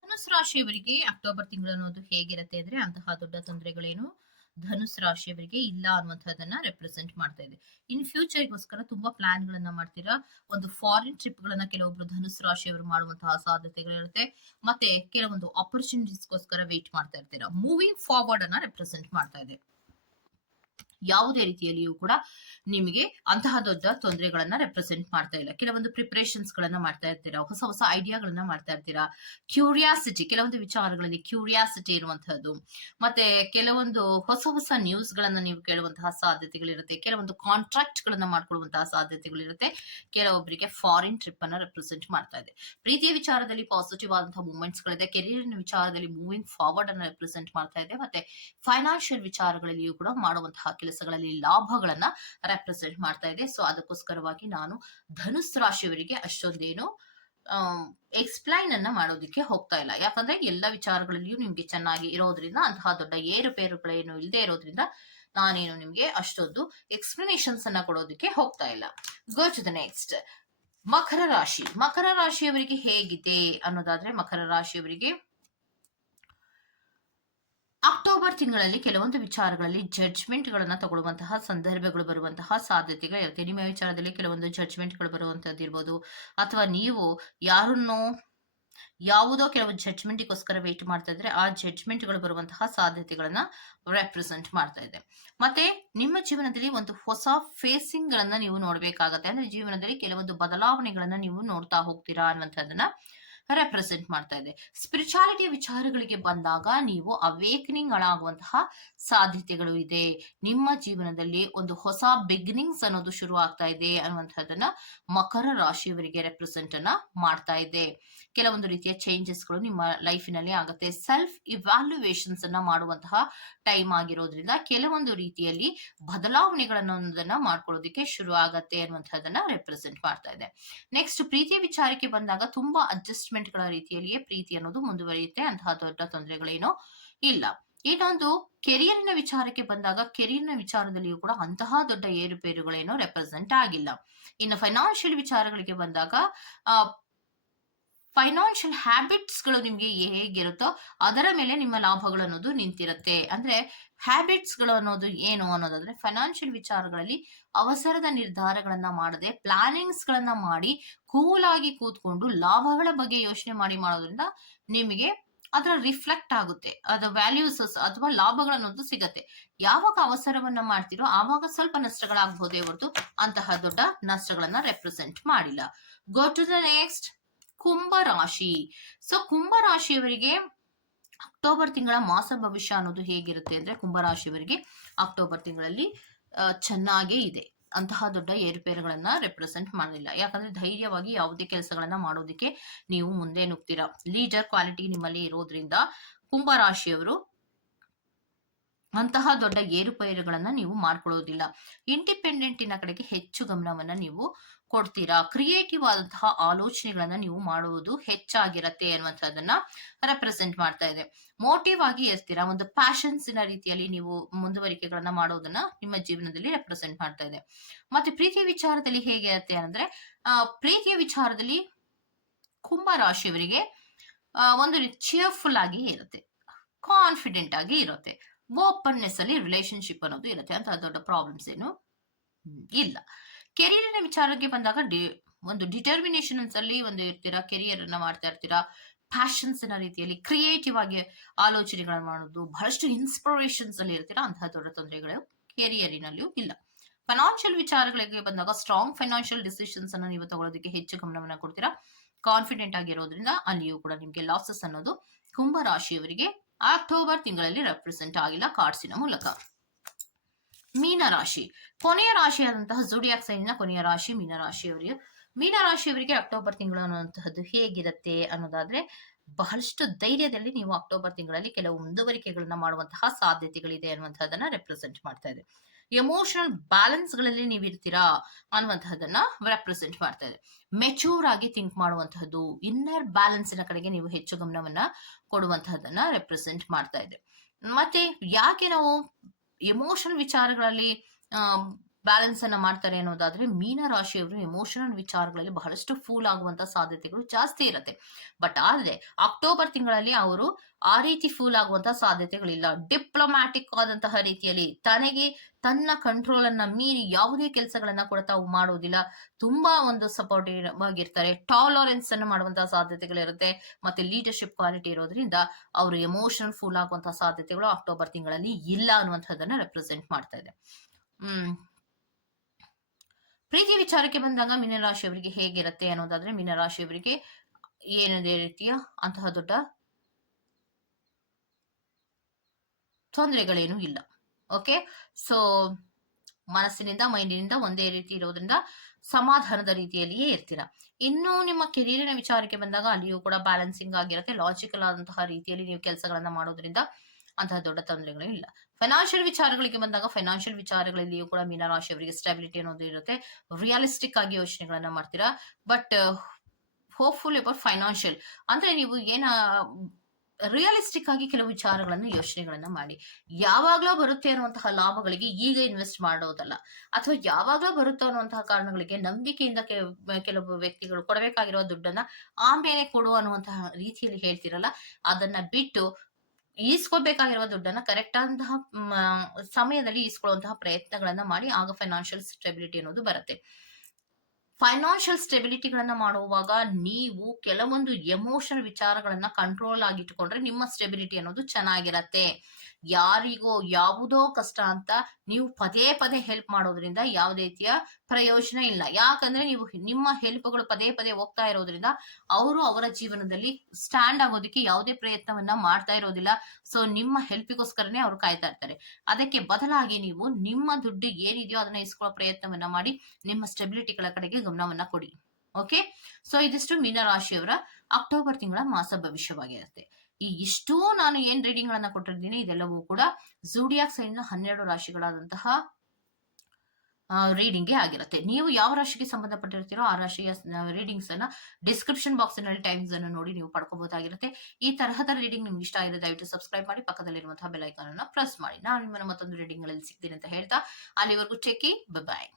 ಧನುಸ್ ರಾಶಿಯವರಿಗೆ ಅಕ್ಟೋಬರ್ ತಿಂಗಳು ಅನ್ನೋದು ಹೇಗಿರುತ್ತೆ ಅಂದ್ರೆ ಅಂತಹ ದೊಡ್ಡ ತೊಂದರೆಗಳೇನು? ಧನುಸ್ ರಾಶಿಯವರಿಗೆ ಇಲ್ಲ ಅನ್ನುವಂಥದ್ದನ್ನ ರೆಪ್ರೆಸೆಂಟ್ ಮಾಡ್ತಾ ಇದೆ. ಇನ್ ಫ್ಯೂಚರ್ಗೋಸ್ಕರ ತುಂಬಾ ಪ್ಲಾನ್ ಗಳನ್ನ ಮಾಡ್ತೀರಾ? ಒಂದು ಫಾರಿನ್ ಟ್ರಿಪ್ ಗಳನ್ನ ಕೆಲವೊಬ್ರು ಧನುಸ್ ರಾಶಿಯವರು ಮಾಡುವಂತಹ ಸಾಧ್ಯತೆಗಳಿರುತ್ತೆ. ಮತ್ತೆ ಕೆಲವೊಂದು ಆಪರ್ಚುನಿಟೀಸ್ಗೋಸ್ಕರ ವೇಟ್ ಮಾಡ್ತಾ ಇರ್ತೀರಾ? ಮೂವಿಂಗ್ ಫಾರ್ವರ್ಡ್ ಅನ್ನ ರೆಪ್ರೆಸೆಂಟ್ ಮಾಡ್ತಾ ಇದೆ. ಯಾವುದೇ ರೀತಿಯಲ್ಲಿಯೂ ಕೂಡ ನಿಮಗೆ ಅಂತಹ ದೊಡ್ಡ ತೊಂದರೆಗಳನ್ನ ರೆಪ್ರೆಸೆಂಟ್ ಮಾಡ್ತಾ ಇಲ್ಲ. ಕೆಲವೊಂದು ಪ್ರಿಪರೇಷನ್ಸ್ ಗಳನ್ನ ಮಾಡ್ತಾ ಇರ್ತೀರಾ, ಹೊಸ ಹೊಸ ಐಡಿಯಾಗಳನ್ನ ಮಾಡ್ತಾ ಇರ್ತೀರಾ ಕ್ಯೂರಿಯಾಸಿಟಿ ಕೆಲವೊಂದು ವಿಚಾರಗಳಲ್ಲಿ ಕ್ಯೂರಿಯಾಸಿಟಿ ಇರುವಂತಹದ್ದು, ಮತ್ತೆ ಕೆಲವೊಂದು ಹೊಸ ಹೊಸ ನ್ಯೂಸ್ ಗಳನ್ನ ನೀವು ಕೇಳುವಂತಹ ಸಾಧ್ಯತೆಗಳಿರುತ್ತೆ, ಕೆಲವೊಂದು ಕಾಂಟ್ರಾಕ್ಟ್ ಗಳನ್ನ ಮಾಡ್ಕೊಳ್ಳುವಂತಹ ಸಾಧ್ಯತೆಗಳಿರುತ್ತೆ ಕೆಲವೊಬ್ಬರಿಗೆ ಫಾರಿನ್ ಟ್ರಿಪ್ ಅನ್ನ ರೆಪ್ರೆಸೆಂಟ್ ಮಾಡ್ತಾ ಇದೆ. ಪ್ರೀತಿಯ ವಿಚಾರದಲ್ಲಿ ಪಾಸಿಟಿವ್ ಆದಂತಹ ಮೂಮೆಂಟ್ಸ್ ಗಳಿದೆ ಕೆರಿಯರ್ ವಿಚಾರದಲ್ಲಿ ಮೂವಿಂಗ್ ಫಾರ್ವರ್ಡ್ ಅನ್ನ ರೆಪ್ರೆಸೆಂಟ್ ಮಾಡ್ತಾ ಇದೆ, ಮತ್ತೆ ಫೈನಾನ್ಷಿಯಲ್ ವಿಚಾರಗಳಲ್ಲಿಯೂ ಕೂಡ ಮಾಡುವಂತಹ ಕೆಲಸಗಳಲ್ಲಿ ಲಾಭಗಳನ್ನ ರೆಪ್ರೆಸೆಂಟ್ ಮಾಡ್ತಾ ಇದೆ. ಸೊ ಅದಕ್ಕೋಸ್ಕರವಾಗಿ ನಾನು ಧನುಸ್ ರಾಶಿಯವರಿಗೆ ಅಷ್ಟೊಂದೇನು ಎಕ್ಸ್ಪ್ಲೈನ್ ಅನ್ನ ಮಾಡೋದಕ್ಕೆ ಹೋಗ್ತಾ ಇಲ್ಲ. ಯಾಕಂದ್ರೆ ಎಲ್ಲ ವಿಚಾರಗಳಲ್ಲಿಯೂ ನಿಮ್ಗೆ ಚೆನ್ನಾಗಿ ಇರೋದ್ರಿಂದ, ಅಂತಹ ದೊಡ್ಡ ಏರುಪೇರುಗಳೇನು ಇಲ್ಲದೆ ಇರೋದ್ರಿಂದ ನಾನೇನು ನಿಮ್ಗೆ ಅಷ್ಟೊಂದು ಎಕ್ಸ್ಪ್ಲನೇಷನ್ಸ್ ಅನ್ನ ಕೊಡೋದಕ್ಕೆ ಹೋಗ್ತಾ ಇಲ್ಲ. ಗೋ ಟು ದ ನೆಕ್ಸ್ಟ್ ಮಕರ ರಾಶಿ. ಮಕರ ರಾಶಿಯವರಿಗೆ ಹೇಗಿದೆ ಅನ್ನೋದಾದ್ರೆ ಮಕರ ರಾಶಿಯವರಿಗೆ ಅಕ್ಟೋಬರ್ ತಿಂಗಳಲ್ಲಿ ಕೆಲವೊಂದು ವಿಚಾರಗಳಲ್ಲಿ ಜಡ್ಜ್ಮೆಂಟ್ ಗಳನ್ನ ತಗೊಳ್ಳುವಂತಹ ಸಂದರ್ಭಗಳು ಬರುವಂತಹ ಸಾಧ್ಯತೆಗಳಿರುತ್ತೆ ನಿಮ್ಮ ವಿಚಾರದಲ್ಲಿ ಕೆಲವೊಂದು ಜಡ್ಜ್ಮೆಂಟ್ಗಳು ಬರುವಂತದ್ದು ಇರ್ಬೋದು ಅಥವಾ ನೀವು ಯಾರನ್ನೋ, ಯಾವುದೋ ಕೆಲವು ಜಡ್ಜ್ಮೆಂಟ್ಗೋಸ್ಕರ ವೇಟ್ ಮಾಡ್ತಾ ಇದ್ರೆ ಆ ಜಡ್ಜ್ಮೆಂಟ್ಗಳು ಬರುವಂತಹ ಸಾಧ್ಯತೆಗಳನ್ನ ರೆಪ್ರೆಸೆಂಟ್ ಮಾಡ್ತಾ ಇದೆ. ಮತ್ತೆ ನಿಮ್ಮ ಜೀವನದಲ್ಲಿ ಒಂದು ಹೊಸ ಫೇಸಿಂಗ್ ಗಳನ್ನ ನೀವು ನೋಡ್ಬೇಕಾಗತ್ತೆ. ಅಂದ್ರೆ ಜೀವನದಲ್ಲಿ ಕೆಲವೊಂದು ಬದಲಾವಣೆಗಳನ್ನ ನೀವು ನೋಡ್ತಾ ಹೋಗ್ತೀರಾ ಅನ್ನುವಂಥದ್ದನ್ನ ರೆಪ್ರೆಸೆಂಟ್ ಮಾಡ್ತಾ ಇದೆ. ಸ್ಪಿರಿಚುಯಾಲಿಟಿ ವಿಚಾರಗಳಿಗೆ ಬಂದಾಗ ನೀವು ಅವೇಕ್ನಿಂಗ್ ಆಗುವಂತಹ ಸಾಧ್ಯತೆಗಳು ಇದೆ. ನಿಮ್ಮ ಜೀವನದಲ್ಲಿ ಒಂದು ಹೊಸ ಬಿಗಿನಿಂಗ್ಸ್ ಅನ್ನೋದು ಶುರು ಆಗ್ತಾ ಇದೆ ಅನ್ನುವಂಥದ್ದನ್ನ ಮಕರ ರಾಶಿಯವರಿಗೆ ರೆಪ್ರೆಸೆಂಟ್ ಅನ್ನ ಮಾಡ್ತಾ ಇದೆ. ಕೆಲವೊಂದು ರೀತಿಯ ಚೇಂಜಸ್ಗಳು ನಿಮ್ಮ ಲೈಫಿನಲ್ಲಿ ಆಗುತ್ತೆ. ಸೆಲ್ಫ್ ಇವ್ಯಾಲ್ಯುವೇಷನ್ಸ್ ಅನ್ನ ಮಾಡುವಂತಹ ಟೈಮ್ ಆಗಿರೋದ್ರಿಂದ ಕೆಲವೊಂದು ರೀತಿಯಲ್ಲಿ ಬದಲಾವಣೆಗಳನ್ನೊಂದನ್ನ ಮಾಡ್ಕೊಳ್ಳೋದಕ್ಕೆ ಶುರು ಆಗತ್ತೆ ಅನ್ನುವಂಥದ್ದನ್ನ ರೆಪ್ರೆಸೆಂಟ್ ಮಾಡ್ತಾ ಇದೆ. ನೆಕ್ಸ್ಟ್ ಪ್ರೀತಿ ವಿಚಾರಕ್ಕೆ ಬಂದಾಗ ತುಂಬಾ ಅಡ್ಜಸ್ಟ್ಮೆಂಟ್ ಗಳ ರೀತಿಯಲ್ಲಿಯೇ ಪ್ರೀತಿ ಅನ್ನೋದು ಮುಂದುವರಿಯುತ್ತೆ. ಅಂತಹ ದೊಡ್ಡ ತೊಂದರೆಗಳೇನೋ ಇಲ್ಲ. ಇನ್ನೊಂದು, ಕೆರಿಯರ್ನ ವಿಚಾರಕ್ಕೆ ಬಂದಾಗ ಕೆರಿಯರ್ನ ವಿಚಾರದಲ್ಲಿಯೂ ಕೂಡ ಅಂತಹ ದೊಡ್ಡ ಏರುಪೇರುಗಳೇನೋ ರೆಪ್ರೆಸೆಂಟ್ ಆಗಿಲ್ಲ. ಇನ್ನು ಫೈನಾನ್ಷಿಯಲ್ ವಿಚಾರಗಳಿಗೆ ಬಂದಾಗ ಫೈನಾನ್ಷಿಯಲ್ ಹ್ಯಾಬಿಟ್ಸ್ಗಳು ನಿಮ್ಗೆ ಹೇಗಿರುತ್ತೋ ಅದರ ಮೇಲೆ ನಿಮ್ಮ ಲಾಭಗಳು ಅನ್ನೋದು ನಿಂತಿರುತ್ತೆ. ಅಂದ್ರೆ ಹ್ಯಾಬಿಟ್ಸ್ಗಳು ಅನ್ನೋದು ಏನು ಅನ್ನೋದಾದ್ರೆ ಫೈನಾನ್ಷಿಯಲ್ ವಿಚಾರಗಳಲ್ಲಿ ಅವಸರದ ನಿರ್ಧಾರಗಳನ್ನ ಮಾಡದೆ ಪ್ಲಾನಿಂಗ್ಸ್ ಗಳನ್ನ ಮಾಡಿ ಕೂಲಾಗಿ ಕೂತ್ಕೊಂಡು ಲಾಭಗಳ ಬಗ್ಗೆ ಯೋಚನೆ ಮಾಡಿ ಮಾಡೋದ್ರಿಂದ ನಿಮಗೆ ಅದರ ರಿಫ್ಲೆಕ್ಟ್ ಆಗುತ್ತೆ. ಅದರ ವ್ಯಾಲ್ಯೂಸ್ ಅಥವಾ ಲಾಭಗಳನ್ನೊಂದು ಸಿಗತ್ತೆ. ಯಾವಾಗ ಅವಸರವನ್ನ ಮಾಡ್ತಿರೋ ಆವಾಗ ಸ್ವಲ್ಪ ನಷ್ಟಗಳಾಗಬಹುದೇ ಹೊರತು ಅಂತಹ ದೊಡ್ಡ ನಷ್ಟಗಳನ್ನ ರೆಪ್ರೆಸೆಂಟ್ ಮಾಡಿಲ್ಲ. ಗೋ ಟು ದ ನೆಕ್ಸ್ಟ್ ಕುಂಭ ರಾಶಿ. ಸೊ ಕುಂಭ ರಾಶಿಯವರಿಗೆ ಅಕ್ಟೋಬರ್ ತಿಂಗಳ ಮಾಸ ಭವಿಷ್ಯ ಅನ್ನೋದು ಹೇಗಿರುತ್ತೆ ಅಂದ್ರೆ ಕುಂಭ ರಾಶಿಯವರಿಗೆ ಅಕ್ಟೋಬರ್ ತಿಂಗಳಲ್ಲಿ ಚೆನ್ನಾಗೇ ಇದೆ. ಅಂತಹ ದೊಡ್ಡ ಏರುಪೇರುಗಳನ್ನ ರೆಪ್ರೆಸೆಂಟ್ ಮಾಡಲಿಲ್ಲ. ಯಾಕಂದ್ರೆ ಧೈರ್ಯವಾಗಿ ಯಾವುದೇ ಕೆಲಸಗಳನ್ನ ಮಾಡೋದಕ್ಕೆ ನೀವು ಮುಂದೆ ನುಗ್ತೀರಾ. ಲೀಡರ್ ಕ್ವಾಲಿಟಿ ನಿಮ್ಮಲ್ಲಿ ಇರೋದ್ರಿಂದ ಕುಂಭ ರಾಶಿಯವರು ಅಂತಹ ದೊಡ್ಡ ಏರುಪೇರುಗಳನ್ನ ನೀವು ಮಾಡ್ಕೊಳ್ಳೋದಿಲ್ಲ. ಇಂಡಿಪೆಂಡೆಂಟಿನ ಕಡೆಗೆ ಹೆಚ್ಚು ಗಮನವನ್ನ ನೀವು ಕೊಡ್ತೀರಾ? ಕ್ರಿಯೇಟಿವ್ ಆದಂತಹ ಆಲೋಚನೆಗಳನ್ನ ನೀವು ಮಾಡುವುದು ಹೆಚ್ಚಾಗಿರತ್ತೆ ಅನ್ನುವಂಥದ್ದನ್ನ ರೆಪ್ರೆಸೆಂಟ್ ಮಾಡ್ತಾ ಇದೆ. ಮೋಟಿವ್ ಆಗಿ ಇರ್ತೀರಾ ಒಂದು ಪ್ಯಾಷನ್ಸಿನ ರೀತಿಯಲ್ಲಿ ನೀವು ಮುಂದುವರಿಕೆಗಳನ್ನ ಮಾಡೋದನ್ನ ನಿಮ್ಮ ಜೀವನದಲ್ಲಿ ರೆಪ್ರೆಸೆಂಟ್ ಮಾಡ್ತಾ ಇದೆ. ಮತ್ತೆ ಪ್ರೀತಿಯ ವಿಚಾರದಲ್ಲಿ ಹೇಗೆ ಇರುತ್ತೆ ಅಂದ್ರೆ ಪ್ರೀತಿಯ ವಿಚಾರದಲ್ಲಿ ಕುಂಭ ರಾಶಿಯವರಿಗೆ ಒಂದು ಚಿಯರ್ಫುಲ್ ಆಗಿ ಇರುತ್ತೆ. ಕಾನ್ಫಿಡೆಂಟ್ ಆಗಿ ಇರುತ್ತೆ. ಓಪನ್ನೆಸ್ ಅಲ್ಲಿ ರಿಲೇಶನ್ಶಿಪ್ ಅನ್ನೋದು ಇರುತ್ತೆ. ಅಂತ ದೊಡ್ಡ ಪ್ರಾಬ್ಲಮ್ಸ್ ಏನು ಇಲ್ಲ. ಕೆರಿಯರಿನ ವಿಚಾರಕ್ಕೆ ಬಂದಾಗ ಡಿ- ಒಂದು ಡಿಟರ್ಮಿನೇಷನ್ ಅಲ್ಲಿ ಒಂದು ಇರ್ತೀರಾ ಕೆರಿಯರ್ ಅನ್ನ ಮಾಡ್ತಾ ಇರ್ತೀರಾ ಪ್ಯಾಷನ್ಸ್ನ ರೀತಿಯಲ್ಲಿ ಕ್ರಿಯೇಟಿವ್ ಆಗಿ ಆಲೋಚನೆಗಳನ್ನ ಮಾಡೋದು, ಬಹಳಷ್ಟು ಇನ್ಸ್ಪಿರೇಷನ್ಸ್ ಅಲ್ಲಿ ಇರ್ತೀರಾ ಅಂತಹ ದೊಡ್ಡ ತೊಂದರೆಗಳು ಕೆರಿಯರಿನಲ್ಲಿಯೂ ಇಲ್ಲ. ಫೈನಾನ್ಷಿಯಲ್ ವಿಚಾರಗಳಿಗೆ ಬಂದಾಗ ಸ್ಟ್ರಾಂಗ್ ಫೈನಾನ್ಷಿಯಲ್ ಡಿಸಿಷನ್ಸ್ ಅನ್ನ ನೀವು ತಗೊಳ್ಳೋದಕ್ಕೆ ಹೆಚ್ಚು ಗಮನವನ್ನ ಕೊಡ್ತೀರಾ ಕಾನ್ಫಿಡೆಂಟ್ ಆಗಿರೋದ್ರಿಂದ ಅಲ್ಲಿಯೂ ಕೂಡ ನಿಮಗೆ ಲಾಸಸ್ ಅನ್ನೋದು ಕುಂಭ ರಾಶಿಯವರಿಗೆ ಅಕ್ಟೋಬರ್ ತಿಂಗಳಲ್ಲಿ ರೆಪ್ರೆಸೆಂಟ್ ಆಗಿಲ್ಲ ಕಾರ್ಡ್ಸಿನ ಮೂಲಕ. ಮೀನರಾಶಿ ಕೊನೆಯ ರಾಶಿಯಾದಂತಹ ಜುಡಿಯಾಕ್ ಸೈನ್ನ ಕೊನೆಯ ರಾಶಿ ಮೀನರಾಶಿಯವರಿಗೆ ಮೀನರಾಶಿಯವರಿಗೆ ಅಕ್ಟೋಬರ್ ತಿಂಗಳು ಅನ್ನುವಂತಹದ್ದು ಹೇಗಿರುತ್ತೆ ಅನ್ನೋದಾದ್ರೆ, ಬಹಳಷ್ಟು ಧೈರ್ಯದಲ್ಲಿ ನೀವು ಅಕ್ಟೋಬರ್ ತಿಂಗಳಲ್ಲಿ ಕೆಲವು ಮುಂದುವರಿಕೆಗಳನ್ನ ಮಾಡುವಂತಹ ಸಾಧ್ಯತೆಗಳಿದೆ ಅನ್ನುವಂತಹದನ್ನ ರೆಪ್ರೆಸೆಂಟ್ ಮಾಡ್ತಾ ಇದೆ. ಎಮೋಷನಲ್ ಬ್ಯಾಲೆನ್ಸ್ಗಳಲ್ಲಿ ನೀವು ಇರ್ತೀರಾ ಅನ್ನುವಂತಹದನ್ನ ರೆಪ್ರೆಸೆಂಟ್ ಮಾಡ್ತಾ ಇದೆ. ಮೆಚೂರ್ ಆಗಿ ಥಿಂಕ್ ಮಾಡುವಂತಹದ್ದು ಇನ್ನರ್ ಬ್ಯಾಲೆನ್ಸಿನ ಕಡೆಗೆ ನೀವು ಹೆಚ್ಚು ಗಮನವನ್ನ ಕೊಡುವಂತಹದನ್ನ ರೆಪ್ರೆಸೆಂಟ್ ಮಾಡ್ತಾ ಇದೆ. ಮತ್ತೆ ಯಾಕೆ ನಾವು ಎಮೋಷನಲ್ ವಿಚಾರಗಳಲ್ಲಿ ಬ್ಯಾಲೆನ್ಸ್ ಅನ್ನ ಮಾಡ್ತಾರೆ ಅನ್ನೋದಾದ್ರೆ ಮೀನ ರಾಶಿಯವರು ಎಮೋಷನಲ್ ವಿಚಾರಗಳಲ್ಲಿ ಬಹಳಷ್ಟು ಫೂಲ್ ಆಗುವಂತ ಸಾಧ್ಯತೆಗಳು ಜಾಸ್ತಿ ಇರುತ್ತೆ. ಬಟ್ ಆದ್ರೆ ಅಕ್ಟೋಬರ್ ತಿಂಗಳಲ್ಲಿ ಅವರು ಆ ರೀತಿ ಫೂಲ್ ಆಗುವಂತ ಸಾಧ್ಯತೆಗಳಿಲ್ಲ. ಡಿಪ್ಲೊಮ್ಯಾಟಿಕ್ ಆದಂತಹ ರೀತಿಯಲ್ಲಿ ತನಗೆ ತನ್ನ ಕಂಟ್ರೋಲ್ ಅನ್ನ ಮೀರಿ ಯಾವುದೇ ಕೆಲಸಗಳನ್ನ ಕೂಡ ತಾವು ಮಾಡೋದಿಲ್ಲ. ತುಂಬಾ ಒಂದು ಸಪೋರ್ಟಿವ್ ಆಗಿರ್ತಾರೆ. ಟಾಲರೆನ್ಸ್ ಅನ್ನು ಮಾಡುವಂತಹ ಸಾಧ್ಯತೆಗಳಿರುತ್ತೆ. ಮತ್ತೆ ಲೀಡರ್ಶಿಪ್ ಕ್ವಾಲಿಟಿ ಇರೋದ್ರಿಂದ ಅವರು ಎಮೋಷನಲ್ ಫುಲ್ ಆಗುವಂತಹ ಸಾಧ್ಯತೆಗಳು ಅಕ್ಟೋಬರ್ ತಿಂಗಳಲ್ಲಿ ಇಲ್ಲ ಅನ್ನುವಂಥದ್ದನ್ನ ರೆಪ್ರೆಸೆಂಟ್ ಮಾಡ್ತಾ ಇದೆ. ಹ್ಮ್. ಪ್ರೀತಿ ವಿಚಾರಕ್ಕೆ ಬಂದಾಗ ಮೀನರಾಶಿಯವರಿಗೆ ಹೇಗಿರುತ್ತೆ ಅನ್ನೋದಾದ್ರೆ ಮೀನರಾಶಿಯವರಿಗೆ ಏನದೇ ರೀತಿಯ ಅಂತಹ ದೊಡ್ಡ ತೊಂದರೆಗಳೇನು ಇಲ್ಲ. ಓಕೆ ಸೊ ಮನಸ್ಸಿನಿಂದ, ಮೈಂಡಿನಿಂದ ಒಂದೇ ರೀತಿ ಇರೋದ್ರಿಂದ ಸಮಾಧಾನದ ರೀತಿಯಲ್ಲಿಯೇ ಇರ್ತೀರಾ? ಇನ್ನು ನಿಮ್ಮ ಕೆರಿಯರಿನ ವಿಚಾರಕ್ಕೆ ಬಂದಾಗ ಅಲ್ಲಿಯೂ ಕೂಡ ಬ್ಯಾಲೆನ್ಸಿಂಗ್ ಆಗಿರುತ್ತೆ. ಲಾಜಿಕಲ್ ಆದಂತಹ ರೀತಿಯಲ್ಲಿ ನೀವು ಕೆಲಸಗಳನ್ನ ಮಾಡೋದ್ರಿಂದ ಅಂತಹ ದೊಡ್ಡ ತೊಂದರೆಗಳು ಇಲ್ಲ. ಫೈನಾನ್ಷಿಯಲ್ ವಿಚಾರಗಳಿಗೆ ಬಂದಾಗ ಫೈನಾನ್ಷಿಯಲ್ ವಿಚಾರಗಳಲ್ಲಿಯೂ ಕೂಡ ಮೀನರಾಶಿಯವರಿಗೆ ಸ್ಟೆಬಿಲಿಟಿ ಅನ್ನೋದು ಇರುತ್ತೆ. ರಿಯಲಿಸ್ಟಿಕ್ ಆಗಿ ಯೋಚನೆಗಳನ್ನ ಮಾಡ್ತೀರಾ? ಬಟ್ ಹೋಪ್ಫುಲ್ ಅಬೌಟ್ ಫೈನಾನ್ಷಿಯಲ್ ಅಂದ್ರೆ ನೀವು ಏನ ರಿಯಲಿಸ್ಟಿಕ್ ಆಗಿ ಕೆಲವು ವಿಚಾರಗಳನ್ನು, ಯೋಚನೆಗಳನ್ನ ಮಾಡಿ. ಯಾವಾಗ್ಲೋ ಬರುತ್ತೆ ಅನ್ನುವಂತಹ ಲಾಭಗಳಿಗೆ ಈಗ ಇನ್ವೆಸ್ಟ್ ಮಾಡೋದಲ್ಲ. ಅಥವಾ ಯಾವಾಗ್ಲೋ ಬರುತ್ತೋ ಅನ್ನುವಂತಹ ಕಾರಣಗಳಿಗೆ ನಂಬಿಕೆಯಿಂದ ಕೆಲವು ವ್ಯಕ್ತಿಗಳು ಕೊಡಬೇಕಾಗಿರುವ ದುಡ್ಡನ್ನ ಆಮೇಲೆ ಕೊಡು ಅನ್ನುವಂತಹ ರೀತಿಯಲ್ಲಿ ಹೇಳ್ತಿರಲ್ಲ. ಅದನ್ನ ಬಿಟ್ಟು ಈಸ್ಕೋಬೇಕಾಗಿರುವ ದುಡ್ಡನ್ನ ಕರೆಕ್ಟ್ ಆದಂತಹ ಸಮಯದಲ್ಲಿ ಈಸ್ಕೊಳ್ಳುವಂತಹ ಪ್ರಯತ್ನಗಳನ್ನ ಮಾಡಿ ಆಗ ಫೈನಾನ್ಷಿಯಲ್ ಸ್ಟೆಬಿಲಿಟಿ ಅನ್ನೋದು ಬರುತ್ತೆ. ಫೈನಾನ್ಷಿಯಲ್ ಸ್ಟೆಬಿಲಿಟಿಗಳನ್ನ ಮಾಡುವಾಗ ನೀವು ಕೆಲವೊಂದು ಎಮೋಷನಲ್ ವಿಚಾರಗಳನ್ನ ಕಂಟ್ರೋಲ್ ಆಗಿಟ್ಟುಕೊಂಡ್ರೆ ನಿಮ್ಮ ಸ್ಟೆಬಿಲಿಟಿ ಅನ್ನೋದು ಚೆನ್ನಾಗಿರತ್ತೆ. ಯಾರಿಗೋ ಯಾವುದೋ ಕಷ್ಟ ಅಂತ ನೀವು ಪದೇ ಪದೇ ಹೆಲ್ಪ್ ಮಾಡೋದ್ರಿಂದ ಯಾವುದೇ ರೀತಿಯ ಪ್ರಯೋಜನ ಇಲ್ಲ. ಯಾಕಂದ್ರೆ ನೀವು ನಿಮ್ಮ ಹೆಲ್ಪ್ಗಳು ಪದೇ ಪದೇ ಹೋಗ್ತಾ ಇರೋದ್ರಿಂದ ಅವರು ಅವರ ಜೀವನದಲ್ಲಿ ಸ್ಟ್ಯಾಂಡ್ ಆಗೋದಕ್ಕೆ ಯಾವುದೇ ಪ್ರಯತ್ನವನ್ನ ಮಾಡ್ತಾ ಇರೋದಿಲ್ಲ. ಸೊ, ನಿಮ್ಮ ಹೆಲ್ಪಿಗೋಸ್ಕರನೇ ಅವ್ರು ಕಾಯ್ತಾ ಇರ್ತಾರೆ. ಅದಕ್ಕೆ ಬದಲಾಗಿ ನೀವು ನಿಮ್ಮ ದುಡ್ಡು ಏನಿದೆಯೋ ಅದನ್ನ ಇಸ್ಕೊಳ್ಳೋ ಪ್ರಯತ್ನವನ್ನ ಮಾಡಿ ನಿಮ್ಮ ಸ್ಟೆಬಿಲಿಟಿಗಳ ಕಡೆಗೆ ಗಮನವನ್ನ ಕೊಡಿ. ಓಕೆ? ಸೊ, ಇದಿಷ್ಟು ಮೀನರಾಶಿಯವರ ಅಕ್ಟೋಬರ್ ತಿಂಗಳ ಮಾಸ ಭವಿಷ್ಯವಾಗಿರುತ್ತೆ. ಈ ಇಷ್ಟೂ ನಾನು ಏನ್ ರೀಡಿಂಗ್ ಗಳನ್ನ ಕೊಟ್ಟಿರ್ತೀನಿ ಇದೆಲ್ಲವೂ ಕೂಡ ಜೂಡಿಯಾಕ್ ಸೈನ್ ಹನ್ನೆರಡು ರಾಶಿಗಳಾದಂತಹ ರೀಡಿಂಗ್ಗೆ ಆಗಿರುತ್ತೆ. ನೀವು ಯಾವ ರಾಶಿಗೆ ಸಂಬಂಧಪಟ್ಟಿರ್ತೀರೋ ಆ ರಾಶಿಯ ರೀಡಿಂಗ್ಸ್ ಅನ್ನ ಡಿಸ್ಕ್ರಿಪ್ಷನ್ ಬಾಕ್ಸ್ನಲ್ಲಿ ಟೈಮ್ಸ್ ಅನ್ನು ನೋಡಿ ನೀವು ಪಡ್ಕೋಬಹುದಾಗಿರುತ್ತೆ. ಈ ತರಹದ ರೀಡಿಂಗ್ ನಿಮ್ಗೆ ಇಷ್ಟ ಆಗಿದೆ ದಯವಿಟ್ಟು ಸಬ್ಸ್ಕ್ರೈಬ್ ಮಾಡಿ, ಪಕ್ಕದಲ್ಲಿರುವಂತಹ ಐಕಾನ್ ಅನ್ನ ಪ್ರೆಸ್ ಮಾಡಿ. ನಾನು ನಿಮ್ಮನ್ನು ಮತ್ತೊಂದು ರೀಡಿಂಗ್ಗಳಲ್ಲಿ ಸಿಗ್ತೀನಿ ಅಂತ ಹೇಳ್ತಾ, ಅಲ್ಲಿವರೆಗೂ ಚೆಕ್ ಬಾಯ್